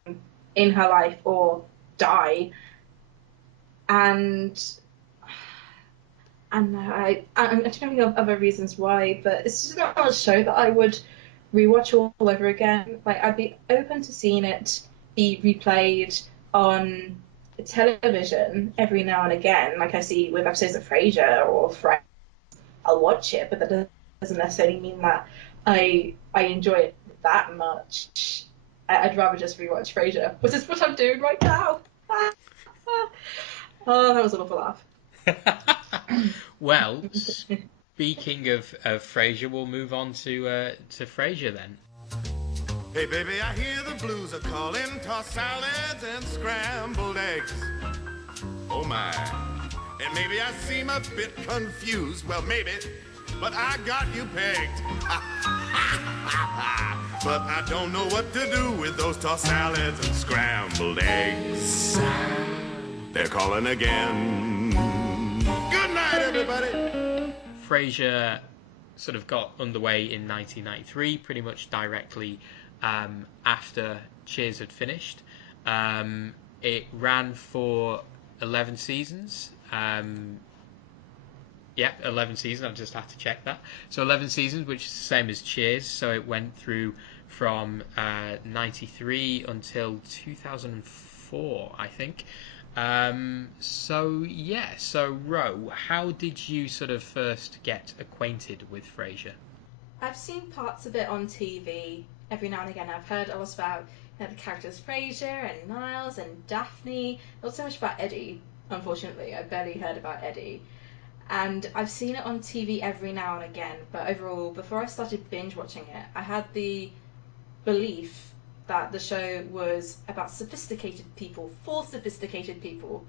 in her life or die. And I don't know of other reasons why, but it's just not a show that I would rewatch all over again. Like, I'd be open to seeing it be replayed on television every now and again, like I see with episodes of Frasier or Friends. I'll watch it, but that doesn't necessarily mean that I enjoy it that much. I'd rather just rewatch Frasier, which is what I'm doing right now. Oh, that was an awful laugh. Well, speaking of Frasier, we'll move on to Frasier then. Hey baby, I hear the blues are calling, tossed salads and scrambled eggs. Oh my. And maybe I seem a bit confused. Well, maybe, but I got you pegged. But I don't know what to do with those tossed salads and scrambled eggs. They're calling again. Good night, everybody. Frasier sort of got underway in 1993, pretty much directly after Cheers had finished. It ran for 11 seasons. 11 seasons. I just have to check that. So 11 seasons, which is the same as Cheers. So it went through from 93 until 2004, I think. So Rowe, how did you sort of first get acquainted with Frasier? I've seen parts of it on TV every now and again. I've heard a lot about the characters Frasier and Niles and Daphne. Not so much about Eddie, unfortunately. I barely heard about Eddie. And I've seen it on TV every now and again. But overall, before I started binge watching it, I had the belief that the show was about sophisticated people for sophisticated people.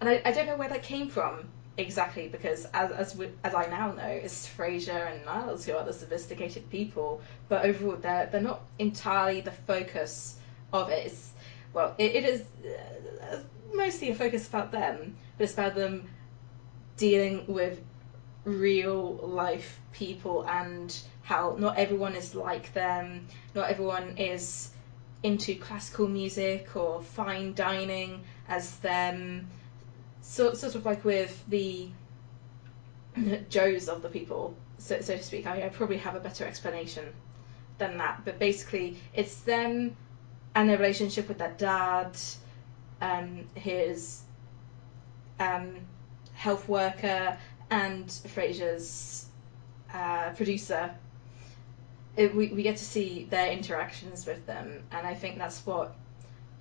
And I don't know where that came from exactly, because as I now know, it's Frasier and Niles who are the sophisticated people, but overall they're not entirely the focus of it. It is mostly a focus about them, but it's about them dealing with real life people and how not everyone is like them, not everyone is into classical music or fine dining as them. Sort of like with the Joes of the people, so to speak. I probably have a better explanation than that, but basically it's them and their relationship with their dad, his health worker, and Frasier's producer. We get to see their interactions with them, and I think that's what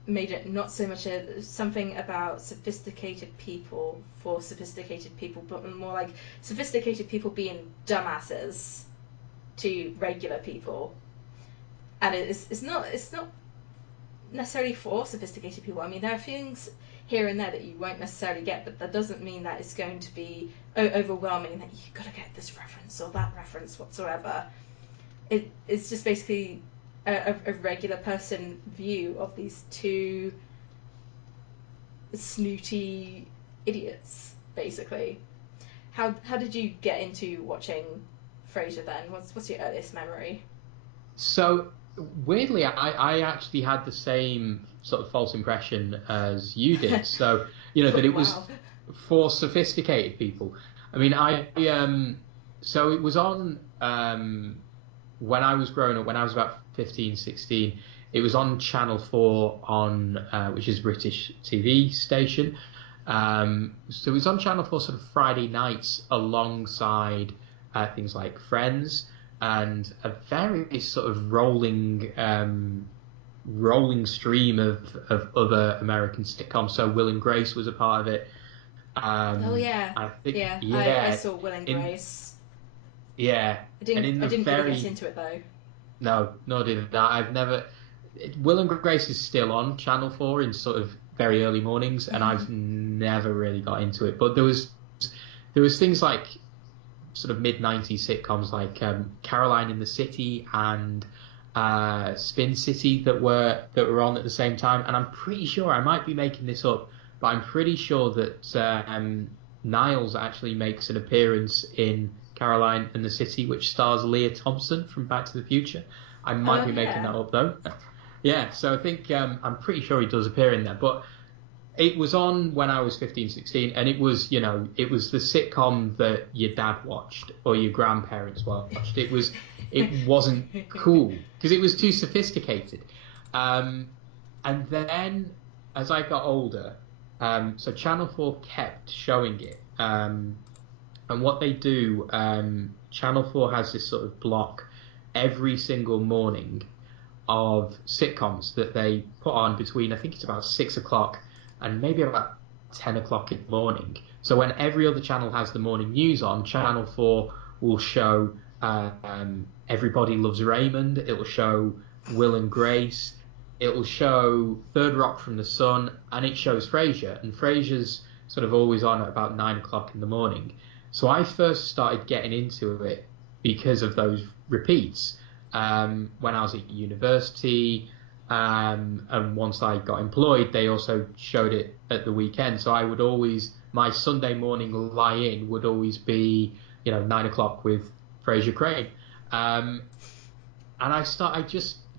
made it not so much something about sophisticated people for sophisticated people, but more like sophisticated people being dumbasses to regular people. And it's not necessarily for sophisticated people. I mean, there are things here and there that you won't necessarily get, but that doesn't mean that it's going to be overwhelming, that you've got to get this reference or that reference whatsoever. It's just basically a regular person view of these two snooty idiots, basically. How did you get into watching Frasier then? What's your earliest memory? So weirdly, I actually had the same sort of false impression as you did. So that it was for sophisticated people. I mean, so it was on when I was growing up, when I was about 15, 16, it was on Channel 4 which is a British TV station. So it was on Channel 4 sort of Friday nights alongside things like Friends and a very sort of rolling stream of other American sitcoms. So Will and Grace was a part of it. I saw Will and Grace. Yeah. I didn't really get into it though. No, nor did that. I've never. Will and Grace is still on Channel 4 in sort of very early mornings, and I've never really got into it. But there was things like sort of mid-90s sitcoms like Caroline in the City and Spin City that were on at the same time. And I'm pretty sure, I might be making this up, but I'm pretty sure that Niles actually makes an appearance in Caroline and the City, which stars Leah Thompson from Back to the Future. I might be making that up though. Yeah, so I think I'm pretty sure he does appear in there. But it was on when I was 15, 16, and it was the sitcom that your dad watched or your grandparents watched. It wasn't cool because it was too sophisticated. And then as I got older, so Channel 4 kept showing it. And what they do, Channel 4 has this sort of block every single morning of sitcoms that they put on between, I think it's about 6 o'clock and maybe about 10 o'clock in the morning. So when every other channel has the morning news on, Channel 4 will show Everybody Loves Raymond, it will show Will and Grace, it will show Third Rock from the Sun, and it shows Frasier. And Frasier's sort of always on at about 9 o'clock in the morning. So I first started getting into it because of those repeats. When I was at university, and once I got employed, they also showed it at the weekend. So I would always, my Sunday morning lie-in would always be, 9 o'clock with Frasier Crane. And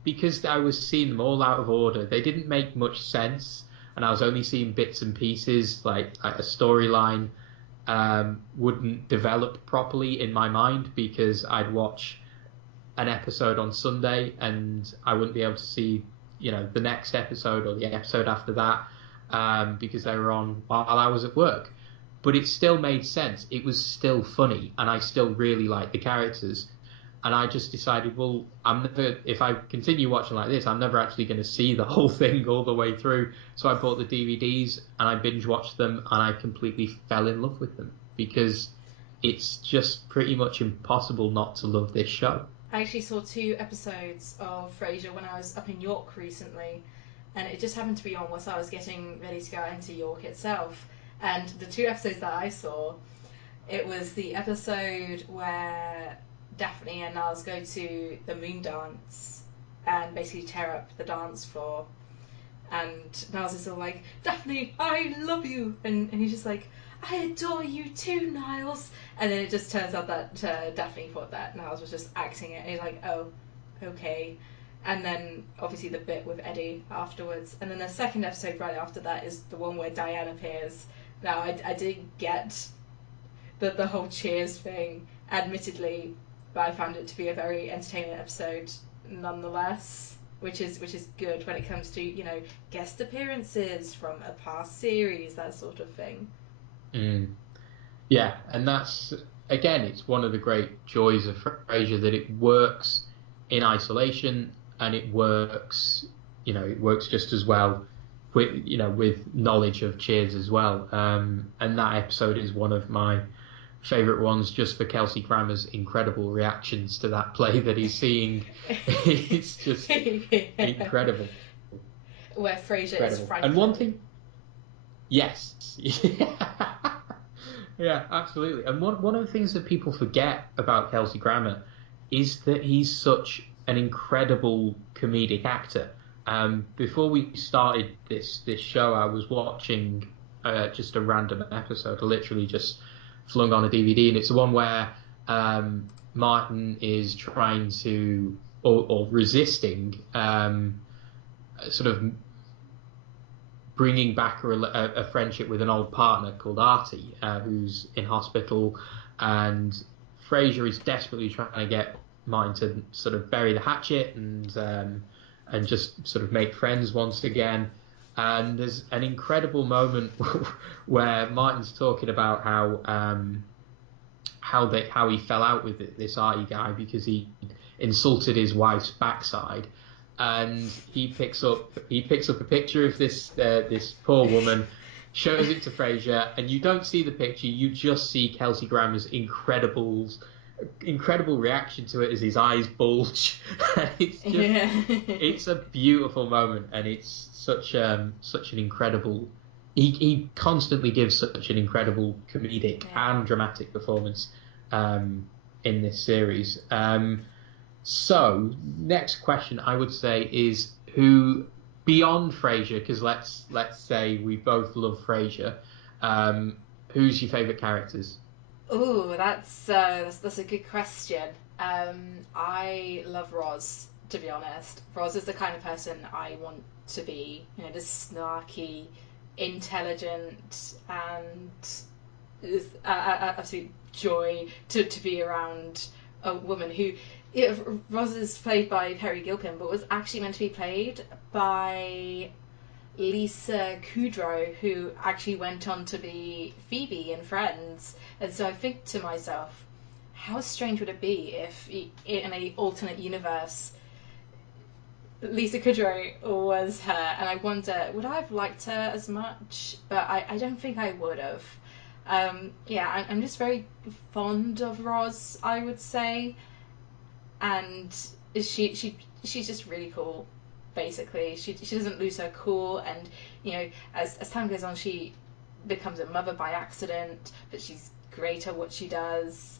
because I was seeing them all out of order, they didn't make much sense, and I was only seeing bits and pieces, like a storyline wouldn't develop properly in my mind because I'd watch an episode on Sunday and I wouldn't be able to see the next episode or the episode after that because they were on while I was at work. But it still made sense. It was still funny and I still really liked the characters. And I just decided, well, if I continue watching like this, I'm never actually going to see the whole thing all the way through. So I bought the DVDs and I binge watched them and I completely fell in love with them because it's just pretty much impossible not to love this show. I actually saw 2 episodes of Frasier when I was up in York recently, and it just happened to be on whilst I was getting ready to go into York itself. And the 2 episodes that I saw, it was the episode where Daphne and Niles go to the moon dance and basically tear up the dance floor. And Niles is all like, Daphne, I love you. And he's just like, I adore you too, Niles. And then it just turns out that Daphne thought that Niles was just acting it. And he's like, oh, okay. And then obviously the bit with Eddie afterwards. And then the second episode right after that is the one where Diane appears. Now, I didn't get the whole Cheers thing, admittedly, but I found it to be a very entertaining episode nonetheless, which is good when it comes to, guest appearances from a past series, that sort of thing. Yeah, and that's, again, it's one of the great joys of Frasier that it works in isolation and it works just as well with knowledge of Cheers as well. And that episode is one of my favourite ones just for Kelsey Grammer's incredible reactions to that play that he's seeing. It's just incredible. Where Frasier is Franklin. And one thing... Yes. Yeah, absolutely. And one of the things that people forget about Kelsey Grammer is that he's such an incredible comedic actor. Before we started this show, I was watching just a random episode. I literally just flung on a DVD, and it's the one where Martin is trying to, or resisting, sort of bringing back a friendship with an old partner called Artie, who's in hospital, and Frasier is desperately trying to get Martin to sort of bury the hatchet and just sort of make friends once again. And there's an incredible moment where Martin's talking about how he fell out with this Artie guy because he insulted his wife's backside. And he picks up a picture of this poor woman, shows it to Frasier, and you don't see the picture, you just see Kelsey Grammer's incredible incredible reaction to it as his eyes bulge. It's just, it's a beautiful moment, and it's such an incredible. He constantly gives such an incredible comedic and dramatic performance in this series. So, next question I would say is who, beyond Frasier, because let's say we both love Frasier, who's your favourite characters? Ooh, that's a good question. I love Roz, to be honest. Roz is the kind of person I want to be. You know, just snarky, intelligent, and absolute joy to be around a woman who. Yeah, Roz is played by Perry Gilpin, but was actually meant to be played by Lisa Kudrow, who actually went on to be Phoebe in Friends. And so I think to myself, how strange would it be if in an alternate universe Lisa Kudrow was her? And I wonder, would I have liked her as much? But I don't think I would have. Yeah, I'm just very fond of Roz, I would say. And she's just really cool. Basically, she doesn't lose her cool, and you know, as time goes on, she becomes a mother by accident, but she's great at what she does,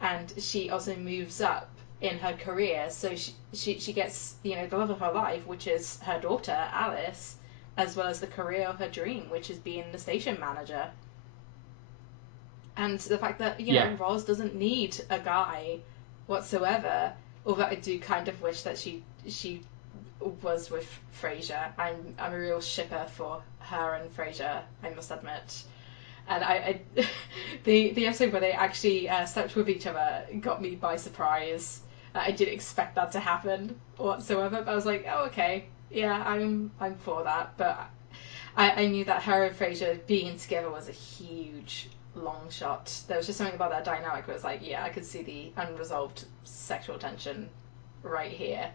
and she also moves up in her career. So she gets, you know, the love of her life, which is her daughter Alice, as well as the career of her dream, which is being the station manager. And the fact that, you know, Roz doesn't need a guy whatsoever, although I do kind of wish that she was with Frasier. I'm a real shipper for her and Frasier, I must admit. And I the episode where they actually slept with each other got me by surprise. I didn't expect that to happen whatsoever, but I was like, oh, okay, yeah, I'm for that. But I knew that her and Frasier being together was a huge long shot. There was just something about that dynamic where it was like, yeah, I could see the unresolved sexual tension right here.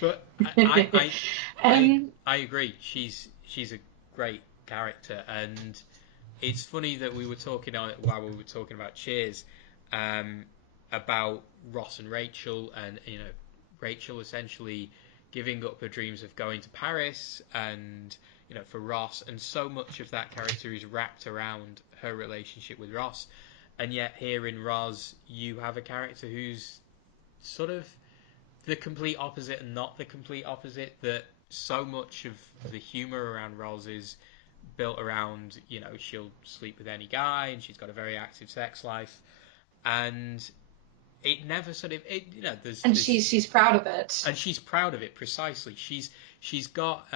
But I agree. She's a great character, and it's funny that we were talking while we were talking about Cheers, about Ross and Rachel, and you know, Rachel essentially giving up her dreams of going to Paris, and you know, for Ross, and so much of that character is wrapped around her relationship with Ross, and yet here in Roz, you have a character who's sort of the complete opposite and not the complete opposite. That so much of the humor around Roz is built around, you know, she'll sleep with any guy and she's got a very active sex life, and it never sort of you know, there's she's proud of it, and she's proud of it precisely. She's got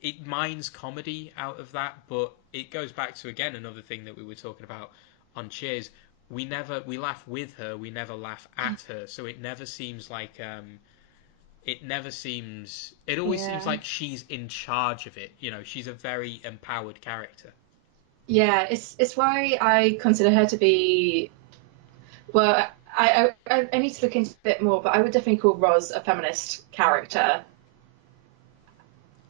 it mines comedy out of that, but it goes back to again another thing that we were talking about on Cheers. We laugh with her, we never laugh at her, so it never seems like it always seems like she's in charge of it. You know, she's a very empowered character. Yeah, it's why I consider her to be, well, I need to look into it a bit more, but I would definitely call Roz a feminist character.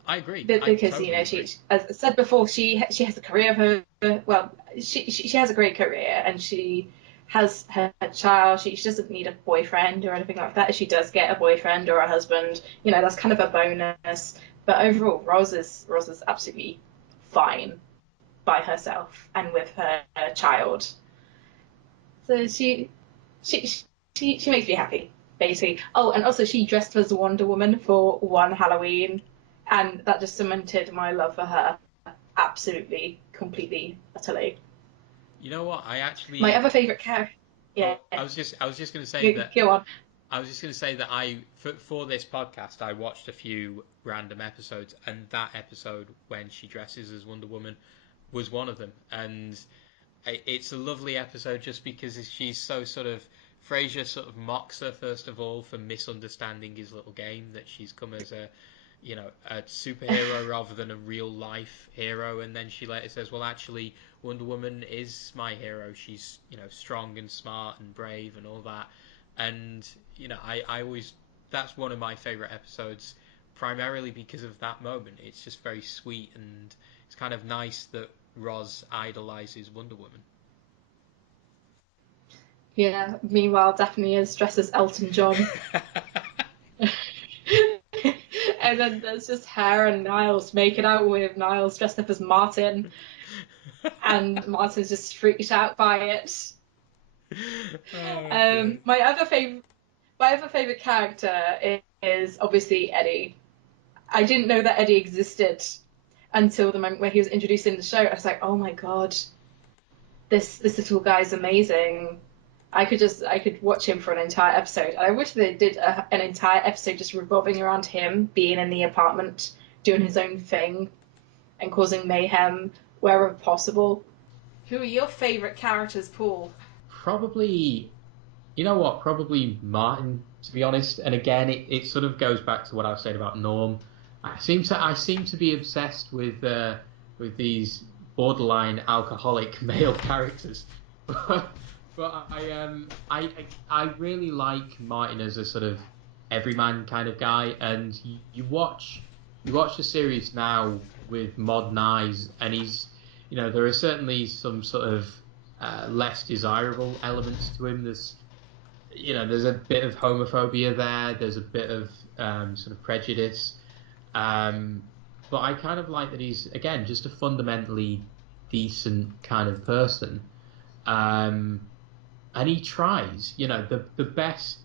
I agree. Because totally you know, agree. she, as I said before, she has a career of her. Well, she has a great career, and she has her child. She doesn't need a boyfriend or anything like that. If she does get a boyfriend or a husband, you know, that's kind of a bonus. But overall, Roz is absolutely fine by herself and with her child. So she makes me happy, basically. Oh, and also she dressed as Wonder Woman for one Halloween, and that just cemented my love for her absolutely, completely, utterly. You know what? My other favourite character. Yeah. I was just going to say that. Go on. I was just going to say that for this podcast, I watched a few random episodes, and that episode when she dresses as Wonder Woman was one of them. And it's a lovely episode just because she's so sort of, Frasier sort of mocks her first of all for misunderstanding his little game, that she's come as a superhero rather than a real life hero, and then she later says, well, actually Wonder Woman is my hero. She's, you know, strong and smart and brave and all that. And you know, I always, that's one of my favorite episodes, primarily because of that moment. It's just very sweet, and it's kind of nice that Roz idolizes Wonder Woman. Yeah. Meanwhile, Daphne is dressed as Elton John. And then there's just her and Niles making out with Niles dressed up as Martin, and Martin's just freaked out by it. My other favorite character is obviously Eddie. I didn't know that Eddie existed until the moment where he was introduced in the show. I was like, oh my god, this little guy's amazing. I could watch him for an entire episode. I wish they did an entire episode just revolving around him being in the apartment, doing his own thing, and causing mayhem wherever possible. Who are your favourite characters, Paul? Probably, you know what? Probably Martin, to be honest. And again, it sort of goes back to what I was saying about Norm. I seem to be obsessed with these borderline alcoholic male characters. But I really like Martin as a sort of everyman kind of guy, and you watch the series now with modern eyes, and he's, you know, there are certainly some sort of less desirable elements to him. There's a bit of homophobia there. There's a bit of sort of prejudice, but I kind of like that he's, again, just a fundamentally decent kind of person. And he tries, you know, the best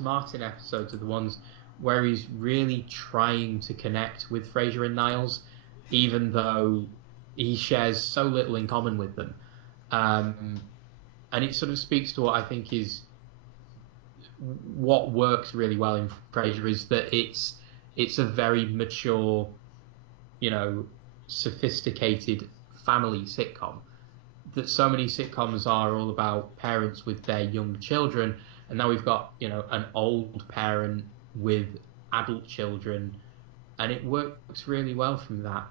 Martin episodes are the ones where he's really trying to connect with Frasier and Niles, even though he shares so little in common with them. And it sort of speaks to what I think is what works really well in Frasier, is that it's a very mature, you know, sophisticated family sitcom. That so many sitcoms are all about parents with their young children, and now we've got, you know, an old parent with adult children, and it works really well from that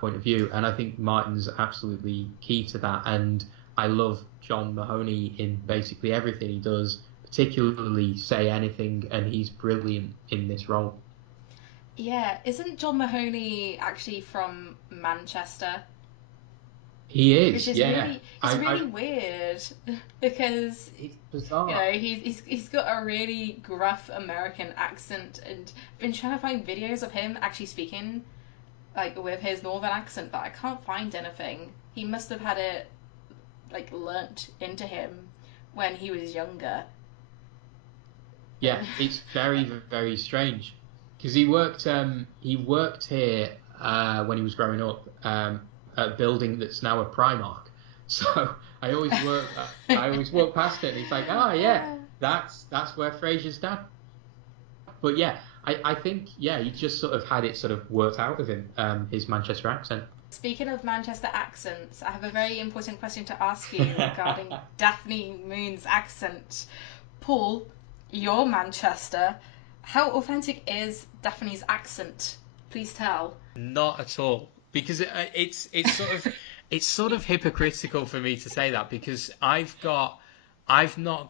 point of view. And I think Martin's absolutely key to that, and I love John Mahoney in basically everything he does, particularly Say Anything, and he's brilliant in this role. Yeah, isn't John Mahoney actually from Manchester? He is, which is yeah. really weird, because it's bizarre. You know, he's got a really gruff American accent, and I've been trying to find videos of him actually speaking like with his northern accent, but I can't find anything. He must have had it like learnt into him when he was younger. Yeah, it's very, very strange, because he worked here when he was growing up. A building that's now a Primark, so I always walk past it, and it's like, oh yeah, that's where Frasier's dad. But yeah, I think, yeah, he just sort of had it sort of worked out of him, his Manchester accent. Speaking of Manchester accents, I have a very important question to ask you regarding Daphne Moon's accent. Paul, you're Manchester. How authentic is Daphne's accent? Please tell. Not at all. Because it's sort of hypocritical for me to say that, because I've not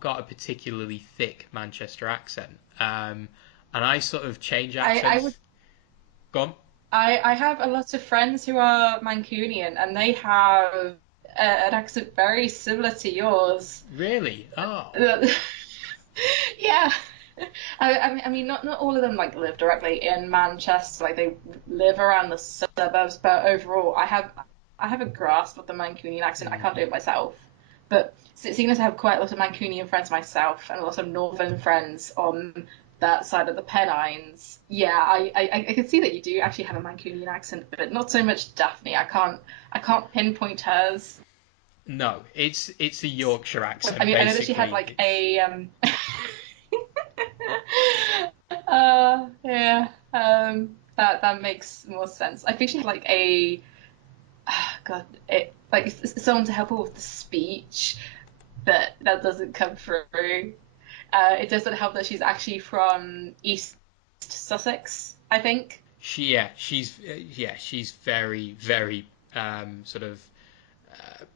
got a particularly thick Manchester accent, and I sort of change accents. Go on. I have a lot of friends who are Mancunian, and they have an accent very similar to yours. Really? Oh. Yeah. I mean, not all of them like live directly in Manchester. Like, they live around the suburbs, but overall, I have a grasp of the Mancunian accent. I can't do it myself, but seeing as I have quite a lot of Mancunian friends myself and a lot of northern friends on that side of the Pennines, yeah, I can see that you do actually have a Mancunian accent, but not so much Daphne. I can't pinpoint hers. No, it's a Yorkshire accent. I mean, basically. I know that she had like a yeah. That makes more sense. I think she had like a like someone to help her with the speech, but that doesn't come through. It doesn't help that she's actually from East Sussex, I think. She's very, very sort of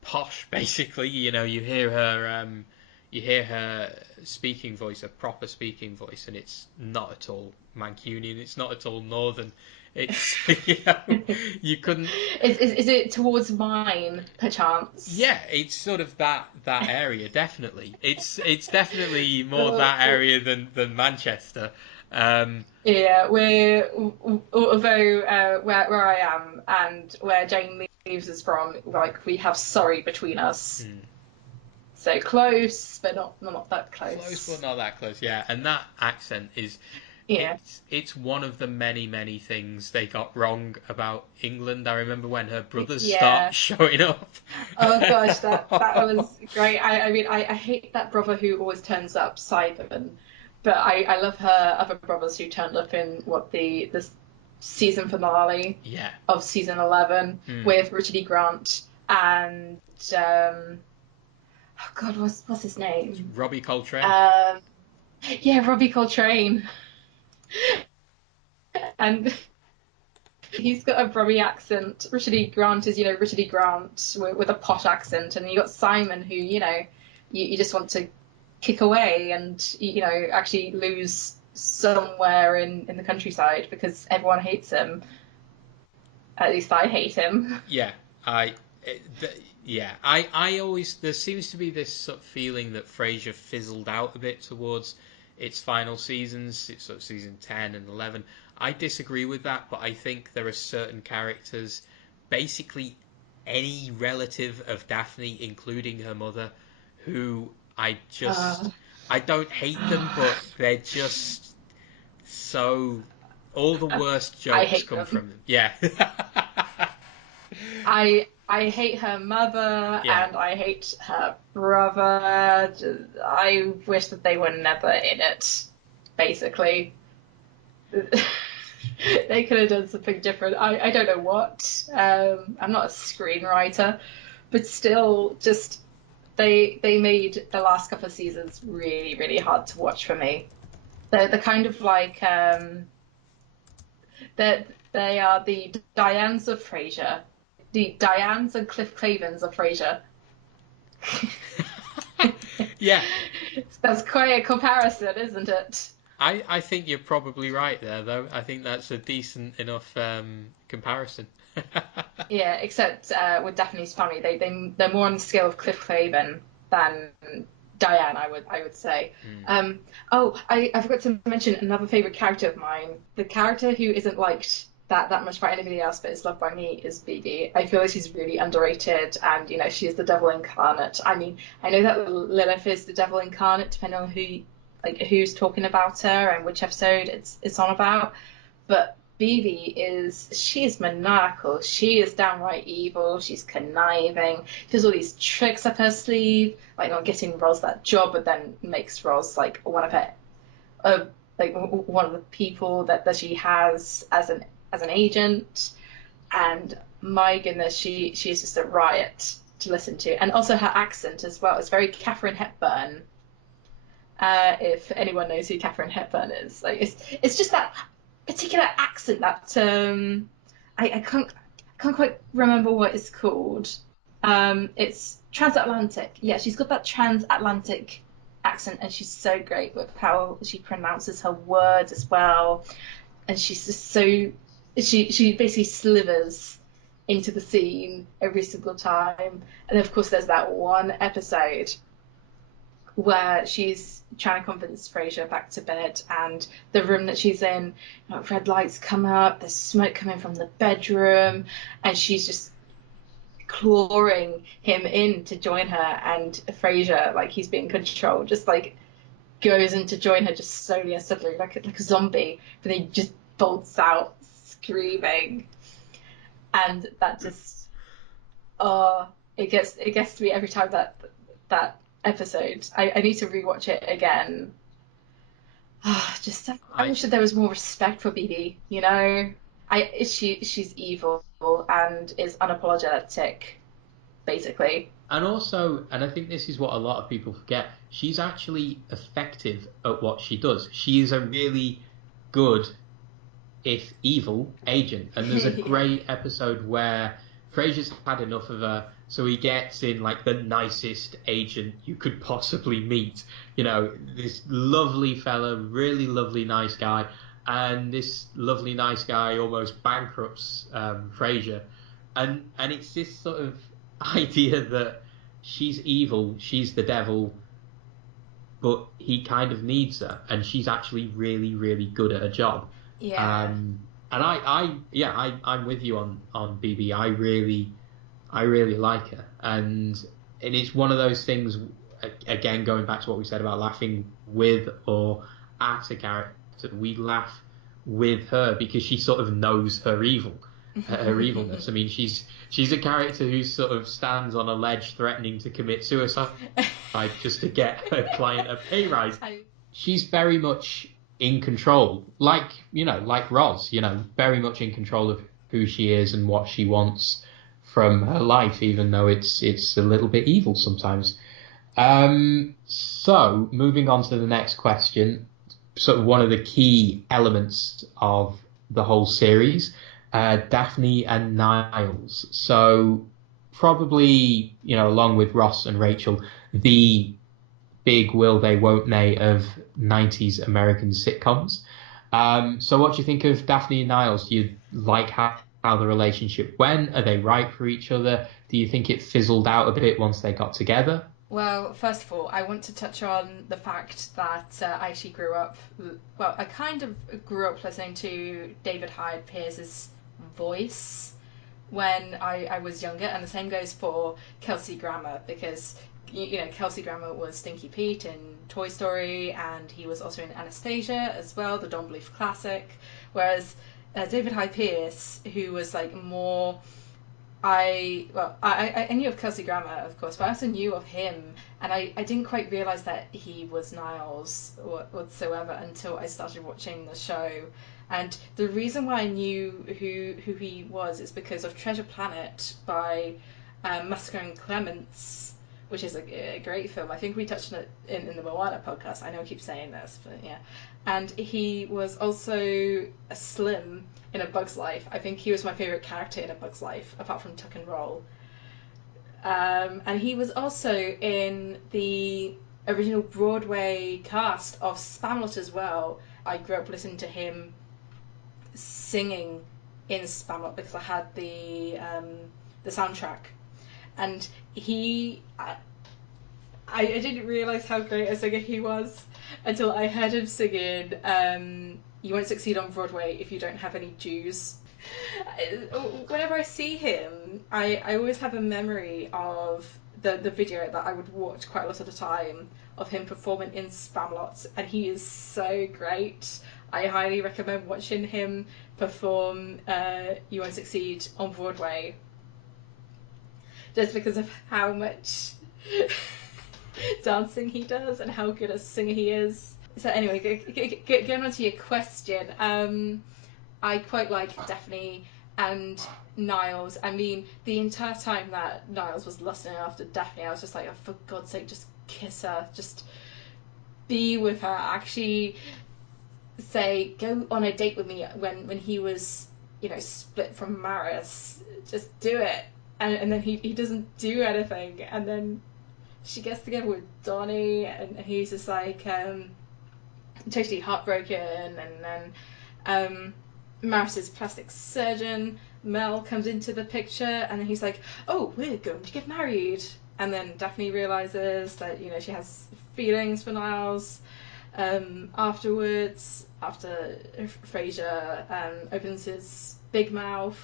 posh, basically. You know, you hear her speaking voice, a proper speaking voice, and it's not at all Mancunian. It's not at all northern. It's you couldn't. Is it towards mine, perchance? Yeah, it's sort of that area, definitely. It's definitely more that area than Manchester. Yeah, we're although where I am and where Jane Leaves is from, like we have Surrey between us. So close, but not that close. Close, but not that close. Yeah, and that accent is. Yeah. It's one of the many things they got wrong about England. I remember when her brothers start showing up. Oh gosh, that was great. I mean, I hate that brother who always turns up, Simon, but I love her other brothers who turned up in the season finale of season 11 with Richard E. Grant and oh God, what's his name? Robbie Coltrane. Yeah, Robbie Coltrane. And he's got a Brummy accent. Richard E. Grant is, Richard E. Grant with a posh accent, and you got Simon, who, you just want to kick away and, actually lose somewhere in the countryside because everyone hates him. At least I hate him. Yeah, I always, there seems to be this sort of feeling that Frasier fizzled out a bit towards its final seasons. It's sort of season 10 and 11. I disagree with that, but I think there are certain characters, basically any relative of Daphne, including her mother, who I don't hate them, but they're just so, all the worst jokes come from them. Yeah. I hate her mother and I hate her brother. I wish that they were never in it, basically. They could have done something different. I don't know what. I'm not a screenwriter, but still, just they made the last couple of seasons really, really hard to watch for me. They're kind of like they are the Dianes of Frasier. The Dianes and Cliff Clavins of Frasier. Yeah. That's quite a comparison, isn't it? I think you're probably right there, though. I think that's a decent enough comparison. Yeah, except with Daphne's family, they're more on the scale of Cliff Clavin than Diane, I would say. I forgot to mention another favourite character of mine. The character who isn't liked that much by anybody else but is loved by me is Phoebe. I feel like she's really underrated, and she is the devil incarnate. I mean, I know that Lilith is the devil incarnate depending on who's talking about her and which episode it's on about, but Phoebe she is maniacal. She is downright evil. She's conniving. She has all these tricks up her sleeve, like not getting Roz that job, but then makes Roz like one of the people that she has as an agent. And my goodness, she is just a riot to listen to, and also her accent as well. It's very Katharine Hepburn. If anyone knows who Katharine Hepburn is, like it's just that particular accent that I can't quite remember what it's called. It's transatlantic. Yeah, she's got that transatlantic accent, and she's so great with how she pronounces her words as well. And she's just so she basically slivers into the scene every single time. And of course, there's that one episode where she's trying to convince Frasier back to bed, and the room that she's in, red lights come up, there's smoke coming from the bedroom, and she's just clawing him in to join her, and Frasier, like he's being controlled, just like goes in to join her just slowly and steadily, like a zombie, but then he just bolts out screaming, and that just it gets to me every time that episode. I need to rewatch it again. I wish that there was more respect for Bibi. She's evil and is unapologetic, basically. And also, and I think this is what a lot of people forget, she's actually effective at what she does. She is a really good, if evil, agent. And there's a great episode where Frasier's had enough of her, so he gets in like the nicest agent you could possibly meet. This lovely fella, really lovely, nice guy. and this lovely nice guy almost bankrupts Frasier, and it's this sort of idea that she's evil, she's the devil, but he kind of needs her, and she's actually really, really good at her job. Yeah. And I'm with you on BB. I really like her, and it's one of those things. Again, going back to what we said about laughing with or at a character, we laugh with her because she sort of knows her evilness. I mean, she's a character who sort of stands on a ledge threatening to commit suicide just to get her client a pay rise. She's very much in control, like Roz, very much in control of who she is and what she wants from her life, even though it's a little bit evil sometimes. So moving on to the next question, sort of one of the key elements of the whole series, Daphne and Niles. So probably, along with Ross and Rachel, the big will they, won't they of 90s American sitcoms. So what do you think of Daphne and Niles? Do you like how the relationship went? Are they right for each other? Do you think it fizzled out a bit once they got together? Well, first of all, I want to touch on the fact that I actually I kind of grew up listening to David Hyde Pierce's voice when I was younger, and the same goes for Kelsey Grammer, because Kelsey Grammer was Stinky Pete in Toy Story, and he was also in Anastasia as well, the Don't Believe classic, whereas David Hyde Pierce, who was like more... I knew of Kelsey Grammer, of course, but I also knew of him, and I didn't quite realise that he was Niles whatsoever until I started watching the show. And the reason why I knew who he was is because of Treasure Planet by Musker and Clements, which is a great film. I think we touched on it in the Moana podcast. I know I keep saying this, but yeah. And he was also a Slim in A Bug's Life. I think he was my favourite character in A Bug's Life, apart from Tuck and Roll. And he was also in the original Broadway cast of Spamalot as well. I grew up listening to him singing in Spamalot because I had the soundtrack. And I didn't realise how great a singer he was until I heard him singing You Won't Succeed on Broadway If You Don't Have Any Jews. Whenever I see him, I always have a memory of the video that I would watch quite a lot of the time of him performing in Spamalot, and he is so great. I highly recommend watching him perform You Won't Succeed on Broadway, just because of how much dancing he does and how good a singer he is. So anyway, going on to your question, I quite like Daphne and Niles. I mean, the entire time that Niles was lusting after Daphne, I was just like, oh, for God's sake, just kiss her, just be with her. Actually, say, go on a date with me when he was, split from Maris. Just do it. And then he doesn't do anything, and then she gets together with Donnie, and he's just like totally heartbroken, and then Maris's plastic surgeon Mel comes into the picture, and then he's like, oh, we're going to get married, and then Daphne realizes that she has feelings for Niles afterwards, after Frasier opens his big mouth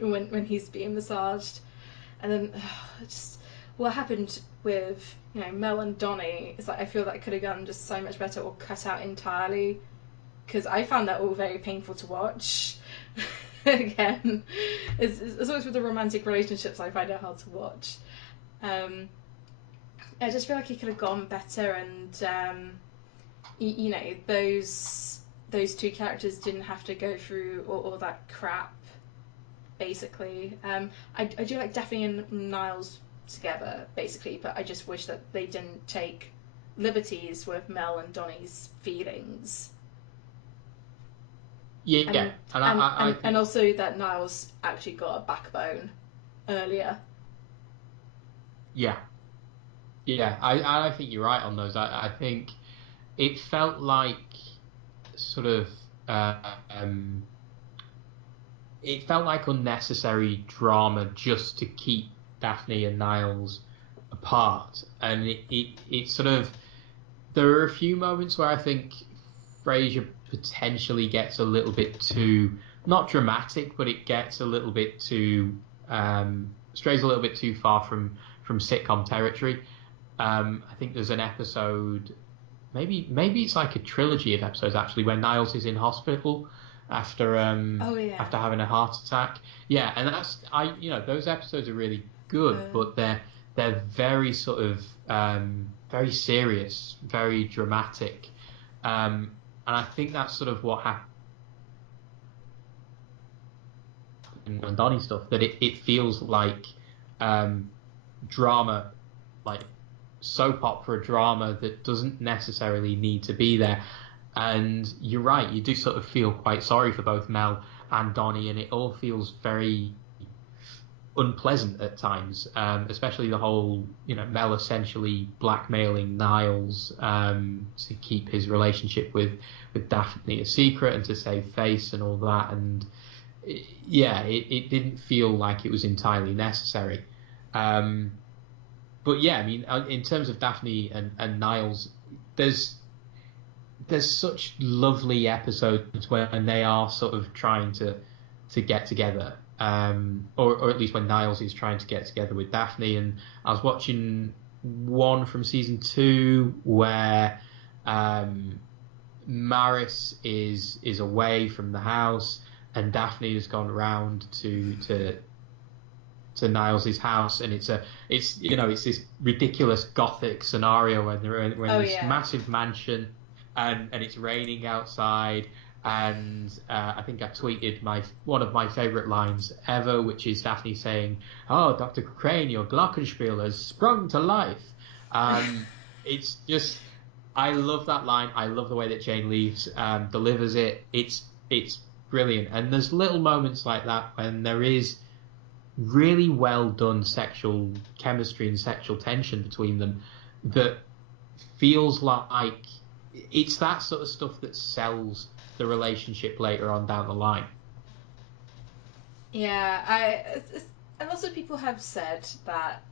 when he's being massaged. And then just what happened with Mel and Donnie is like, I feel that I could have done just so much better or cut out entirely, because I found that all very painful to watch. Again, it's always with the romantic relationships I find it hard to watch. I just feel like it could have gone better, and those two characters didn't have to go through all that crap. Basically, I do like Daphne and Niles together, basically, but I just wish that they didn't take liberties with Mel and Donnie's feelings. Yeah, and also that Niles actually got a backbone earlier. Yeah, I think you're right on those. I think it felt like sort of it felt like unnecessary drama just to keep Daphne and Niles apart, and it sort of, there are a few moments where I think Frasier potentially gets a little bit too, not dramatic, but it gets a little bit too strays a little bit too far from sitcom territory. I think there's an episode, maybe it's like a trilogy of episodes actually, where Niles is in hospital after after having a heart attack. Yeah, and that's, those episodes are really good, but they're very sort of very serious, very dramatic, and I think that's sort of what happened in Donnie stuff, that it feels like drama, like soap opera drama that doesn't necessarily need to be there. And you're right, you do sort of feel quite sorry for both Mel and Donnie, and it all feels very unpleasant at times, especially the whole, Mel essentially blackmailing Niles to keep his relationship with Daphne a secret and to save face and all that. And it didn't feel like it was entirely necessary. But yeah, I mean, in terms of Daphne and Niles, there's such lovely episodes when they are sort of trying to get together, or at least when Niles is trying to get together with Daphne. And I was watching one from season 2 where Maris is away from the house, and Daphne has gone round to Niles' house, and it's this ridiculous gothic scenario where they're in this massive mansion, and it's raining outside, and I think I tweeted one of my favourite lines ever, which is Daphne saying, "Oh, Dr. Crane, your glockenspiel has sprung to life." It's just, I love that line. I love the way that Jane Leeves delivers it. It's brilliant, and there's little moments like that when there is really well done sexual chemistry and sexual tension between them that feels like it's that sort of stuff that sells the relationship later on down the line. Yeah, a lot of people have said that,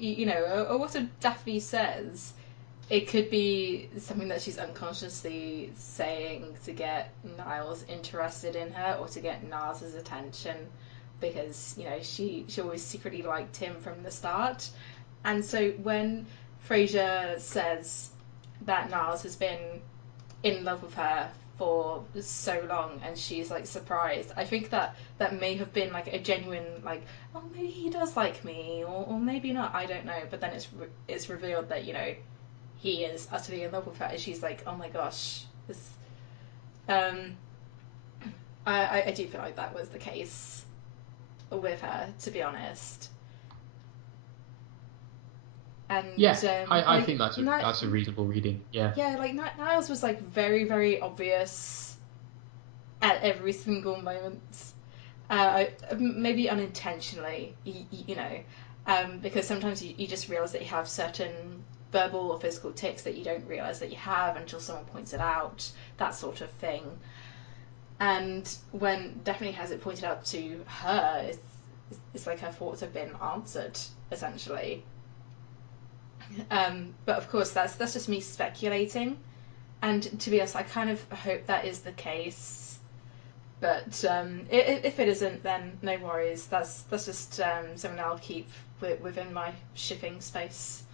or what Daphne says, it could be something that she's unconsciously saying to get Niles interested in her, or to get Niles' attention, because she always secretly liked him from the start. And so when Frasier says that Niles has been in love with her for so long and she's like surprised, I think that may have been like a genuine, like, oh, maybe he does like me, or maybe not, I don't know. But then it's revealed that he is utterly in love with her, and she's like, oh my gosh, this I do feel like that was the case with her, to be honest. And I think that's a reasonable reading. Yeah, like Niles was like very, very obvious at every single moment, maybe unintentionally, because sometimes you just realize that you have certain verbal or physical tics that you don't realize that you have until someone points it out, that sort of thing. And when Daphne has it pointed out to her, it's like her thoughts have been answered, essentially. But of course, that's just me speculating. And to be honest, I kind of hope that is the case. But if it isn't, then no worries. That's just something I'll keep within my shipping space.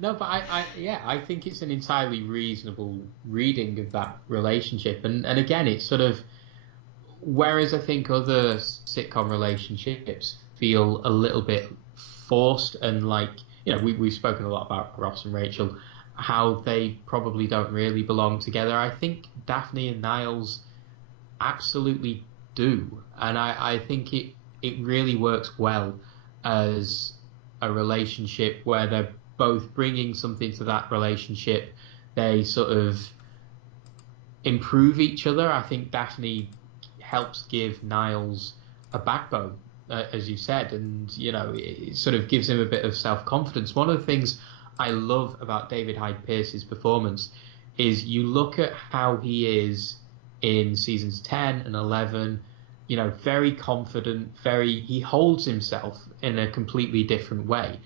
No, but I think it's an entirely reasonable reading of that relationship, and again, it's sort of, whereas I think other sitcom relationships feel a little bit forced, and like, we've spoken a lot about Ross and Rachel, how they probably don't really belong together. I think Daphne and Niles absolutely do, and I think it really works well as a relationship where they're both bringing something to that relationship. They sort of improve each other. I think Daphne helps give Niles a backbone, as you said, and it sort of gives him a bit of self-confidence. One of the things I love about David Hyde Pierce's performance is you look at how he is in seasons 10 and 11, very confident, he holds himself in a completely different way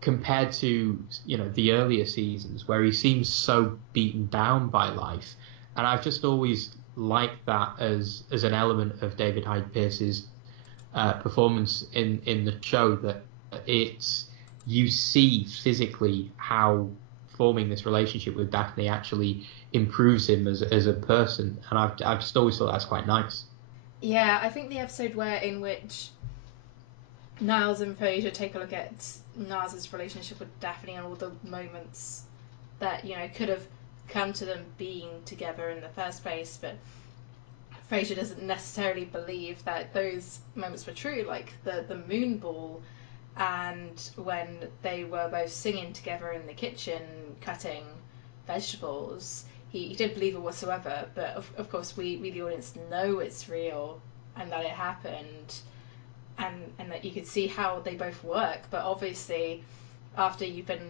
compared to, the earlier seasons where he seems so beaten down by life. And I've just always liked that as an element of David Hyde Pierce's performance in the show, that you see physically how forming this relationship with Daphne actually improves him as a person, and I've just always thought that's quite nice. Yeah, I think the episode in which Niles and Frasier take a look at Niles' relationship with Daphne and all the moments that could have come to them being together in the first place, but Frasier doesn't necessarily believe that those moments were true, like the moon ball and when they were both singing together in the kitchen cutting vegetables. He didn't believe it whatsoever, but of course we the audience know it's real and that it happened, and that you could see how they both work. But obviously after you've been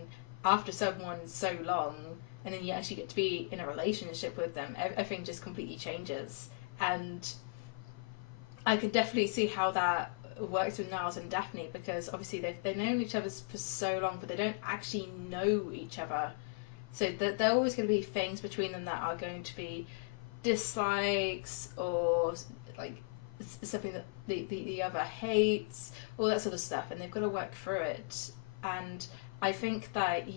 after someone so long and then you actually get to be in a relationship with them, everything just completely changes. And I can definitely see how that works with Niles and Daphne, because obviously they've known each other for so long, but they don't actually know each other. So there are always going to be things between them that are going to be dislikes or like something that the other hates, all that sort of stuff, and they've got to work through it. And I think that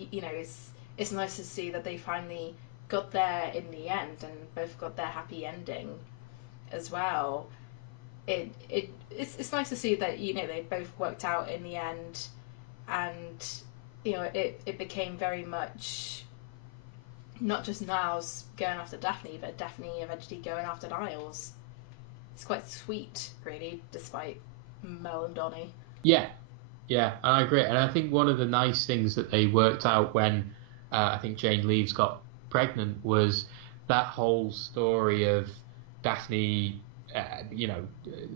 it's nice to see that they finally got there in the end and both got their happy ending as well. It's nice to see that they both worked out in the end, and it became very much not just Niles going after Daphne, but Daphne eventually going after Niles. It's quite sweet, really, despite Mel and Donnie. Yeah, I agree. And I think one of the nice things that they worked out when I think Jane Leeves got pregnant was that whole story of Daphne,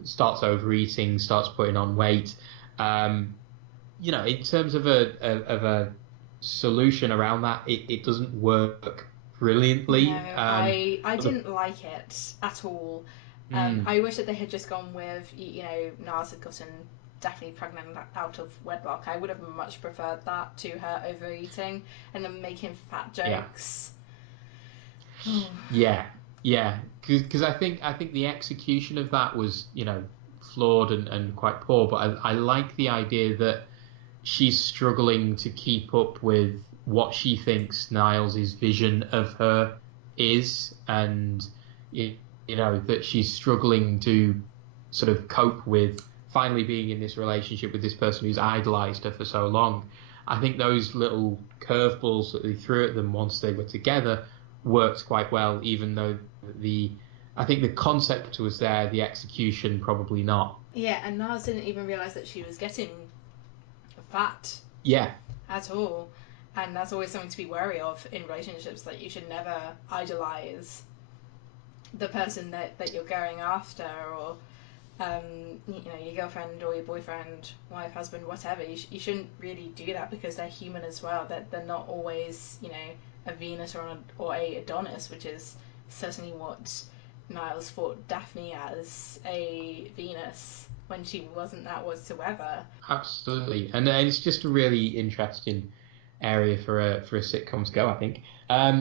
starts overeating, starts putting on weight. In terms of a solution around that, it doesn't work brilliantly. No, I didn't like it at all. I wish that they had just gone with, Niles had gotten Daphne pregnant out of wedlock. I would have much preferred that to her overeating and then making fat jokes. Yeah, because I think the execution of that was flawed and quite poor. But I like the idea that she's struggling to keep up with what she thinks Niles' vision of her is, and that she's struggling to sort of cope with finally being in this relationship with this person who's idolized her for so long. I think those little curveballs that they threw at them once they were together worked quite well, even though I think the concept was there, the execution probably not. Yeah, and Niles didn't even realise that she was getting fat. Yeah. At all. And that's always something to be wary of in relationships, that you should never idolise the person that you're going after, or your girlfriend or your boyfriend, wife, husband, whatever. You shouldn't really do that, because they're human as well. That they're not always a Venus or a Adonis, which is certainly what Niles thought Daphne as, a Venus, when she wasn't that whatsoever. Absolutely, and it's just a really interesting area for a sitcom to go, I think.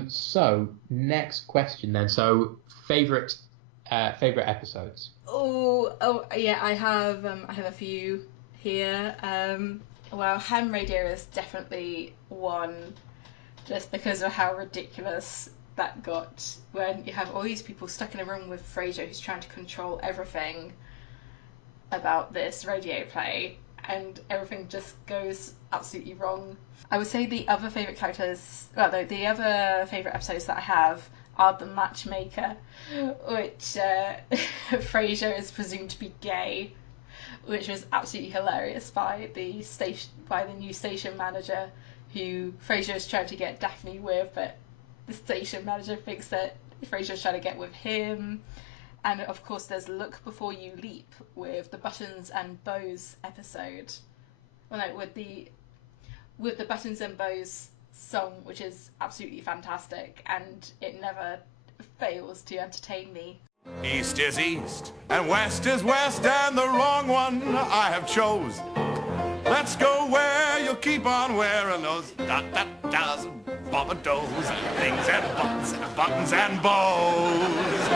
So next question then. So favorite episodes. Oh yeah, I have a few here. Well, Ham Radio is definitely one, just because of how ridiculous that got, when you have all these people stuck in a room with Frasier, who's trying to control everything about this radio play, and everything just goes absolutely wrong. I would say the other favourite episodes that I have are The Matchmaker, which Frasier is presumed to be gay, which was absolutely hilarious by the new station manager, who Frasier is trying to get Daphne with, but the station manager thinks that Frasier's trying to get with him. And of course there's Look Before You Leap, with the Buttons and Bows episode. Well, no, with the Buttons and Bows song, which is absolutely fantastic, and it never fails to entertain me. East is east, and west is west, and the wrong one I have chose. Let's go where you'll keep on wearing those da-da-das and bobados, things and buttons and bows.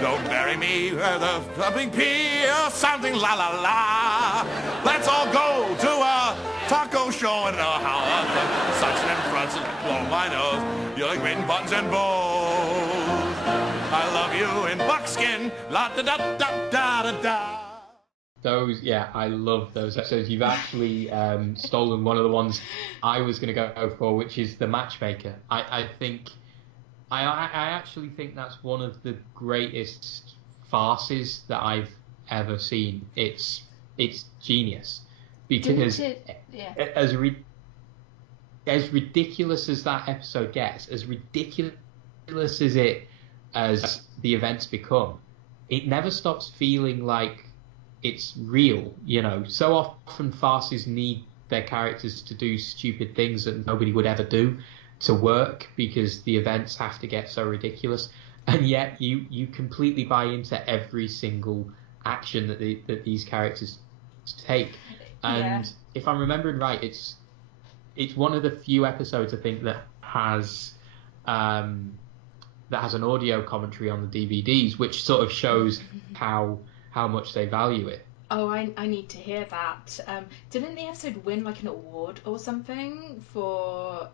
Don't bury me with a thumping pea or something la-la-la. Let's all go to a taco show and know how such and fronts and blow my nose. You like waiting buttons and bows. I love you in buckskin, la-da-da-da-da-da-da. Those, yeah, I love those episodes. You've actually stolen one of the ones I was going to go for, which is The Matchmaker. I actually think that's one of the greatest farces that I've ever seen. It's genius because as ridiculous as that episode gets, as ridiculous as the events become, it never stops feeling like it's real. You know, so often farces need their characters to do stupid things that nobody would ever do to work because the events have to get so ridiculous, and yet you completely buy into every single action that these characters take. And if I'm remembering right, it's one of the few episodes I think that has an audio commentary on the DVDs, which sort of shows how much they value it. Oh, I need to hear that. Didn't the episode win like an award or something for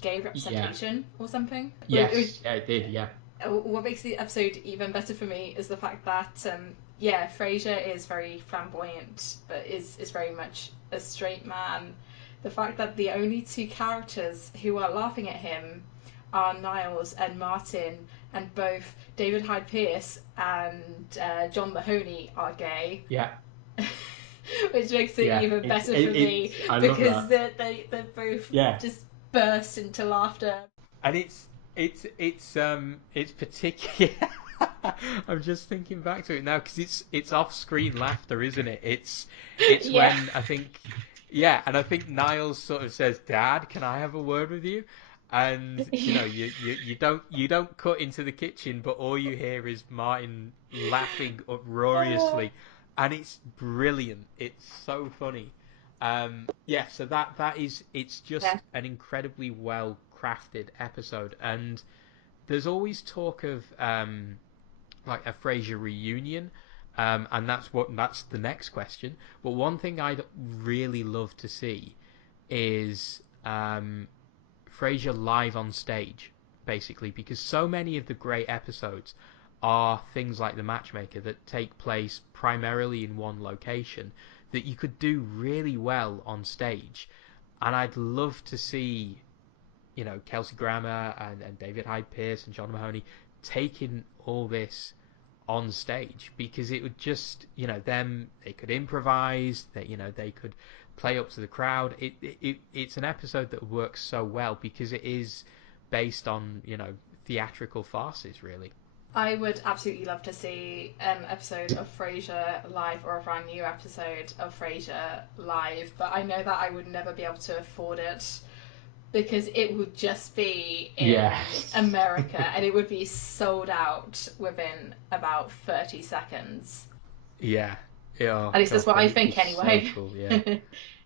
gay representation or something? Yes, it did, yeah. What makes the episode even better for me is the fact that, Frasier is very flamboyant, but is very much a straight man. The fact that the only two characters who are laughing at him are Niles and Martin, and both David Hyde Pierce and John Mahoney are gay. Yeah. Which makes it even better for me because they both just burst into laughter. And it's particular. I'm just thinking back to it now because it's off-screen laughter, isn't it? It's when I think Niles sort of says, "Dad, can I have a word with you?" And you don't cut into the kitchen, but all you hear is Martin laughing uproariously, and it's brilliant. It's so funny. So it's just an incredibly well crafted episode, and there's always talk of like a Frasier reunion, and that's the next question. But one thing I'd really love to see is Frasier live on stage, basically, because so many of the great episodes are things like The Matchmaker that take place primarily in one location that you could do really well on stage. And I'd love to see, Kelsey Grammer and David Hyde Pierce and John Mahoney taking all this on stage, because it would just, they could improvise, they could play up to the crowd. It's an episode that works so well because it is based on, theatrical farces, really. I would absolutely love to see an episode of Frasier live, or a brand new episode of Frasier live, but I know that I would never be able to afford it because it would just be in America and it would be sold out within about 30 seconds. Yeah. Yeah, at least that's what I think anyway. So cool, yeah.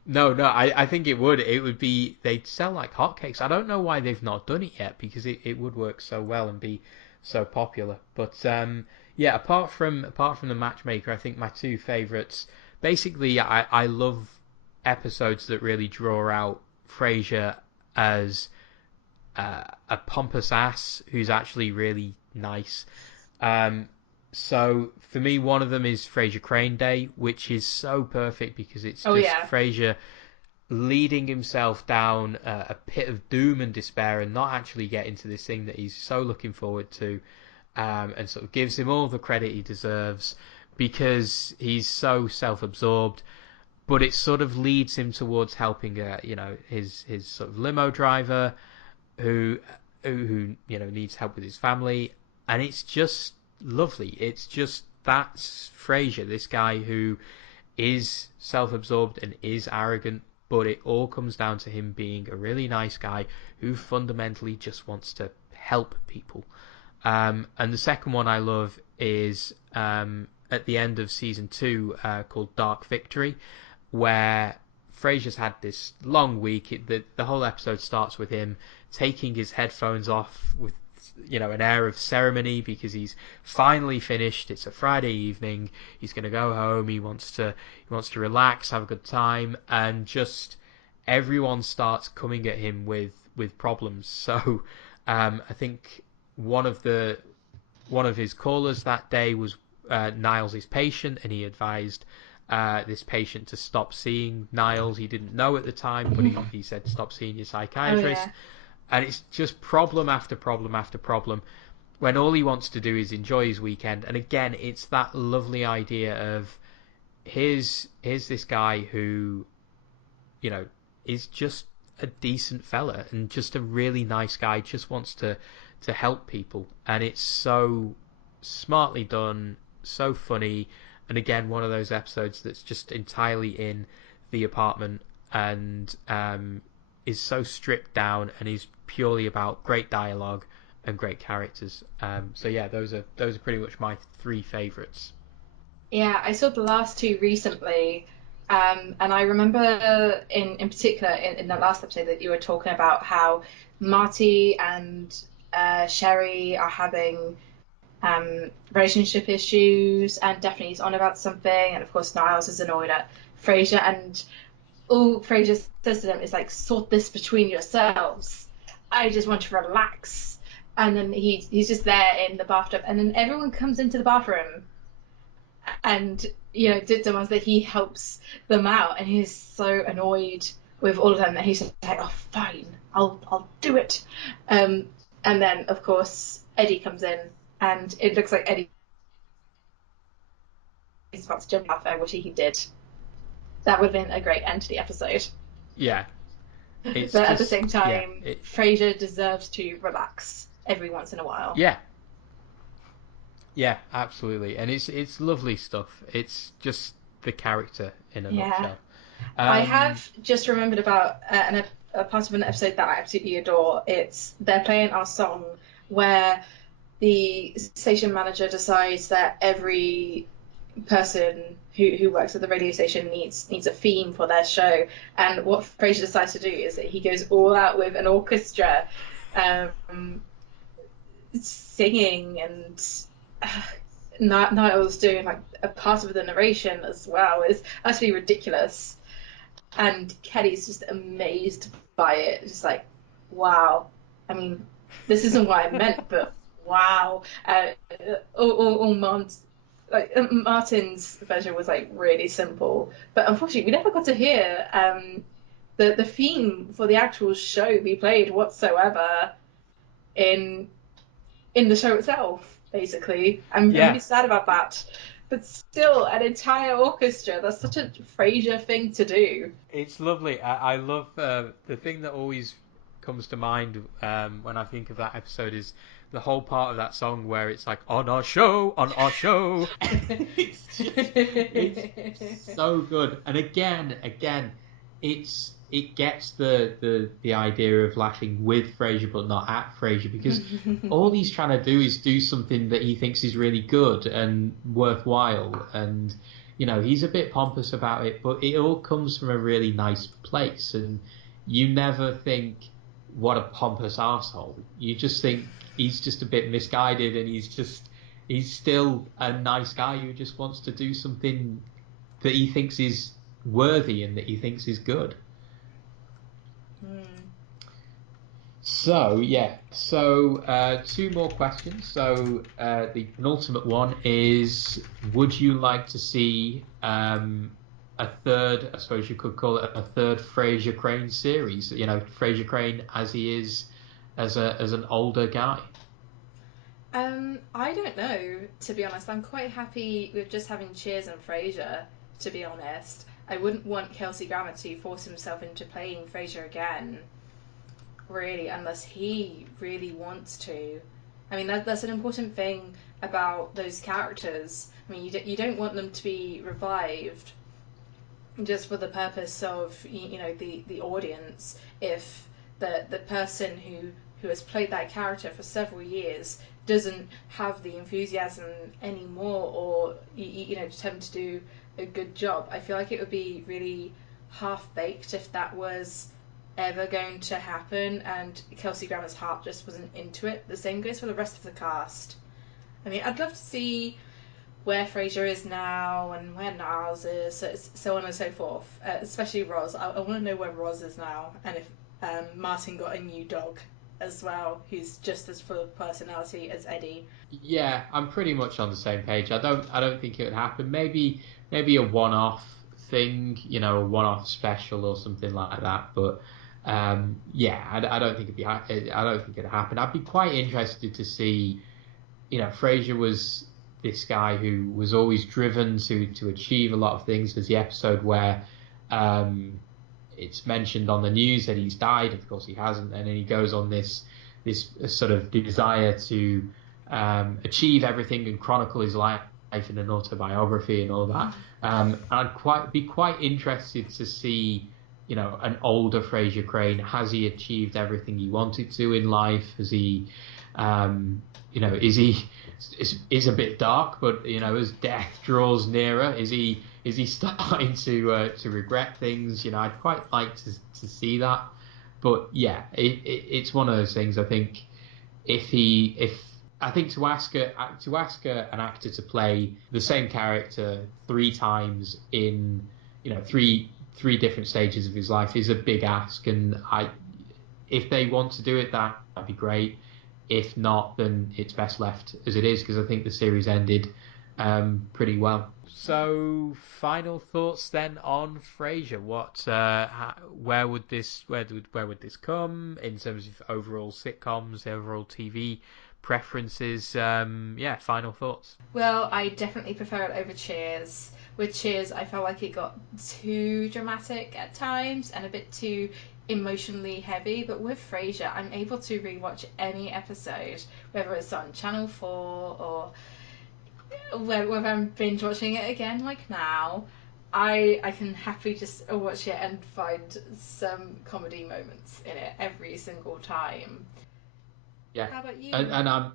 No, I think it would. It would be, they'd sell like hotcakes. I don't know why they've not done it yet, because it would work so well and be so popular. But apart from The Matchmaker, I think my two favourites, basically I love episodes that really draw out Frasier as a pompous ass who's actually really nice. So for me, one of them is Frasier Crane Day, which is so perfect because it's Frasier leading himself down a pit of doom and despair and not actually getting to this thing that he's so looking forward to, and sort of gives him all the credit he deserves because he's so self-absorbed. But it sort of leads him towards helping, his sort of limo driver who needs help with his family, and it's just lovely. It's just, that's Frasier, this guy who is self-absorbed and is arrogant, but it all comes down to him being a really nice guy who fundamentally just wants to help people. And the second one I love is at the end of season 2 called Dark Victory, where Frasier's had this long week. The whole episode starts with him taking his headphones off with an air of ceremony because he's finally finished. It's a Friday evening. He's going to go home. He wants to relax, have a good time, and just everyone starts coming at him with problems. So I think one of his callers that day was Niles' patient, and he advised this patient to stop seeing Niles. He didn't know at the time, but he said stop seeing your psychiatrist. Oh, yeah. And it's just problem after problem after problem when all he wants to do is enjoy his weekend. And again, it's that lovely idea of here's this guy who, is just a decent fella and just a really nice guy, just wants to help people. And it's so smartly done, so funny. And again, one of those episodes that's just entirely in the apartment and is so stripped down and is purely about great dialogue and great characters. So yeah, those are pretty much my 3 favourites. Yeah, I saw the last 2 recently, and I remember in particular in the last episode that you were talking about how Marty and Sherry are having relationship issues, and Daphne's on about something, and of course Niles is annoyed at Frasier, and all Frasier says to them is like, sort this between yourselves. I just want to relax. And then he's just there in the bathtub, and then everyone comes into the bathroom and demands that he helps them out, and he's so annoyed with all of them that he's like, oh fine, I'll do it. And then of course Eddie comes in, and it looks like Eddie is about to jump off there, which he did. That would have been a great end to the episode. Yeah. But at the same time, Frasier deserves to relax every once in a while. Yeah. Yeah, absolutely. And it's lovely stuff. It's just the character in a nutshell. I have just remembered about a part of an episode that I absolutely adore. They're playing our song where the station manager decides that every person who works at the radio station needs a theme for their show, and what Frasier decides to do is that he goes all out with an orchestra, singing, and Niles doing like a part of the narration as well. Is actually ridiculous, and Kelly's just amazed by it, just like, wow. I mean, this isn't what I meant, but wow. Martin's version was like really simple, but unfortunately we never got to hear the theme for the actual show be played whatsoever in the show itself. Basically, I'm really sad about that. But still, an entire orchestra—that's such a Frasier thing to do. It's lovely. I love the thing that always comes to mind when I think of that episode is the whole part of that song where it's like, on our show. It's so good. And again, it gets the idea of laughing with Frasier but not at Frasier, because all he's trying to do is do something that he thinks is really good and worthwhile, and he's a bit pompous about it, but it all comes from a really nice place, and you never think, what a pompous arsehole. You just think he's just a bit misguided, and he's still a nice guy who just wants to do something that he thinks is worthy and that he thinks is good. So 2 more questions. So the penultimate one is, would you like to see a third, I suppose you could call it a third Frasier Crane series? Frasier Crane as he is as an older guy. I don't know, to be honest. I'm quite happy with just having Cheers and Frasier, to be honest. I wouldn't want Kelsey Grammer to force himself into playing Frasier again, really, unless he really wants to. I mean, that's an important thing about those characters. I mean, you don't want them to be revived just for the purpose of the audience, if the person who has played that character for several years doesn't have the enthusiasm anymore, or attempt to do a good job, I feel like it would be really half-baked if that was ever going to happen and Kelsey Grammer's heart just wasn't into it. The same goes for the rest of the cast. I mean, I'd love to see where Frasier is now and where Niles is, so on and so forth, especially Roz. I want to know where Roz is now, and if Martin got a new dog as well, who's just as full of personality as Eddie. Yeah, I'm pretty much on the same page. I don't think it would happen. Maybe a one-off thing, a one-off special or something like that. But yeah, I don't think it'd happen. I'd be quite interested to see. Frasier was this guy who was always driven to achieve a lot of things. There's the episode where it's mentioned on the news that he's died. Of course, he hasn't, and then he goes on this sort of desire to achieve everything and chronicle his life in an autobiography and all that. I'd be quite interested to see, an older Frasier Crane. Has he achieved everything he wanted to in life? Has he, is a bit dark, but as death draws nearer, is he starting to regret things? I'd quite like to see that. But yeah, it's one of those things. I think to ask an actor to play the same character 3 times in three different stages of his life is a big ask, and if they want to do it, that'd be great. If not, then it's best left as it is, because I think the series ended pretty well. So, final thoughts then on Frasier. Where would this come in terms of overall sitcoms, overall TV preferences? Final thoughts. Well, I definitely prefer it over Cheers. With Cheers, I felt like it got too dramatic at times and a bit too emotionally heavy, but with Frasier, I'm able to rewatch any episode, whether it's on Channel 4 or whether I'm binge watching it again like now. I can happily just watch it and find some comedy moments in it every single time. Yeah. How about you? And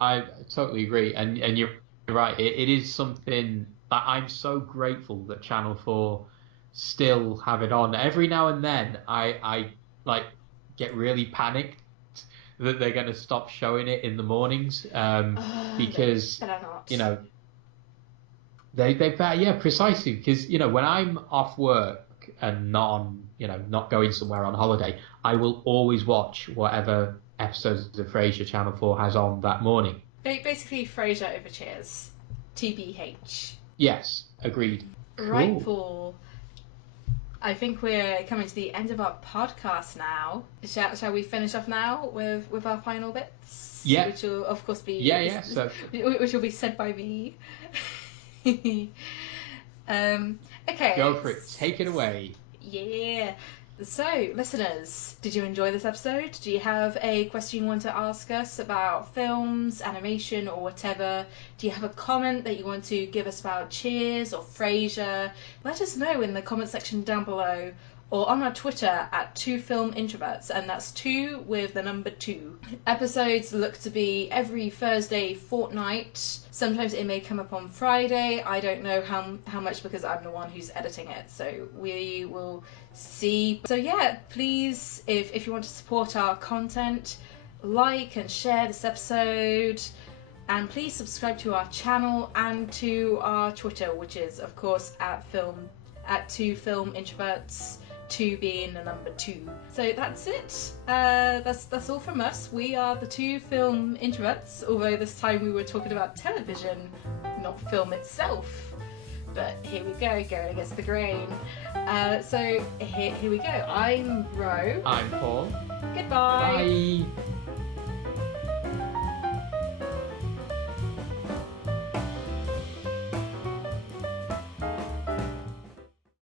I totally agree, and you're right. It is something that I'm so grateful that Channel 4 still have it on. Every now and then I get really panicked that they're going to stop showing it in the mornings, because they precisely, because when I'm off work and not going somewhere on holiday, I will always watch whatever episodes of Frasier Channel 4 has on that morning. Basically, Frasier over Cheers. TBH. Yes, agreed. Right, Cool. Paul. I think we're coming to the end of our podcast now. Shall we finish off now with our final bits? Yeah. Which will, of course, be... So... which will be said by me. Okay. Go for it. Take it away. Yeah. So, listeners, did you enjoy this episode? Do you have a question you want to ask us about films, animation, or whatever? Do you have a comment that you want to give us about Cheers or Frasier? Let us know in the comment section down below, or on our Twitter at Two Film Introverts, and that's 2 with the number 2. Episodes look to be every Thursday fortnight. Sometimes it may come up on Friday. I don't know how much, because I'm the one who's editing it, so we will see. So yeah, please, if you want to support our content, like and share this episode, and please subscribe to our channel and to our Twitter, which is of course at Two Film Introverts, 2 being the number 2. So that's it. That's all from us. We are the Two Film Introverts, although this time we were talking about television, not film itself. But here we go, going against the grain. So here we go. I'm Rowe. I'm Paul. Goodbye. Bye.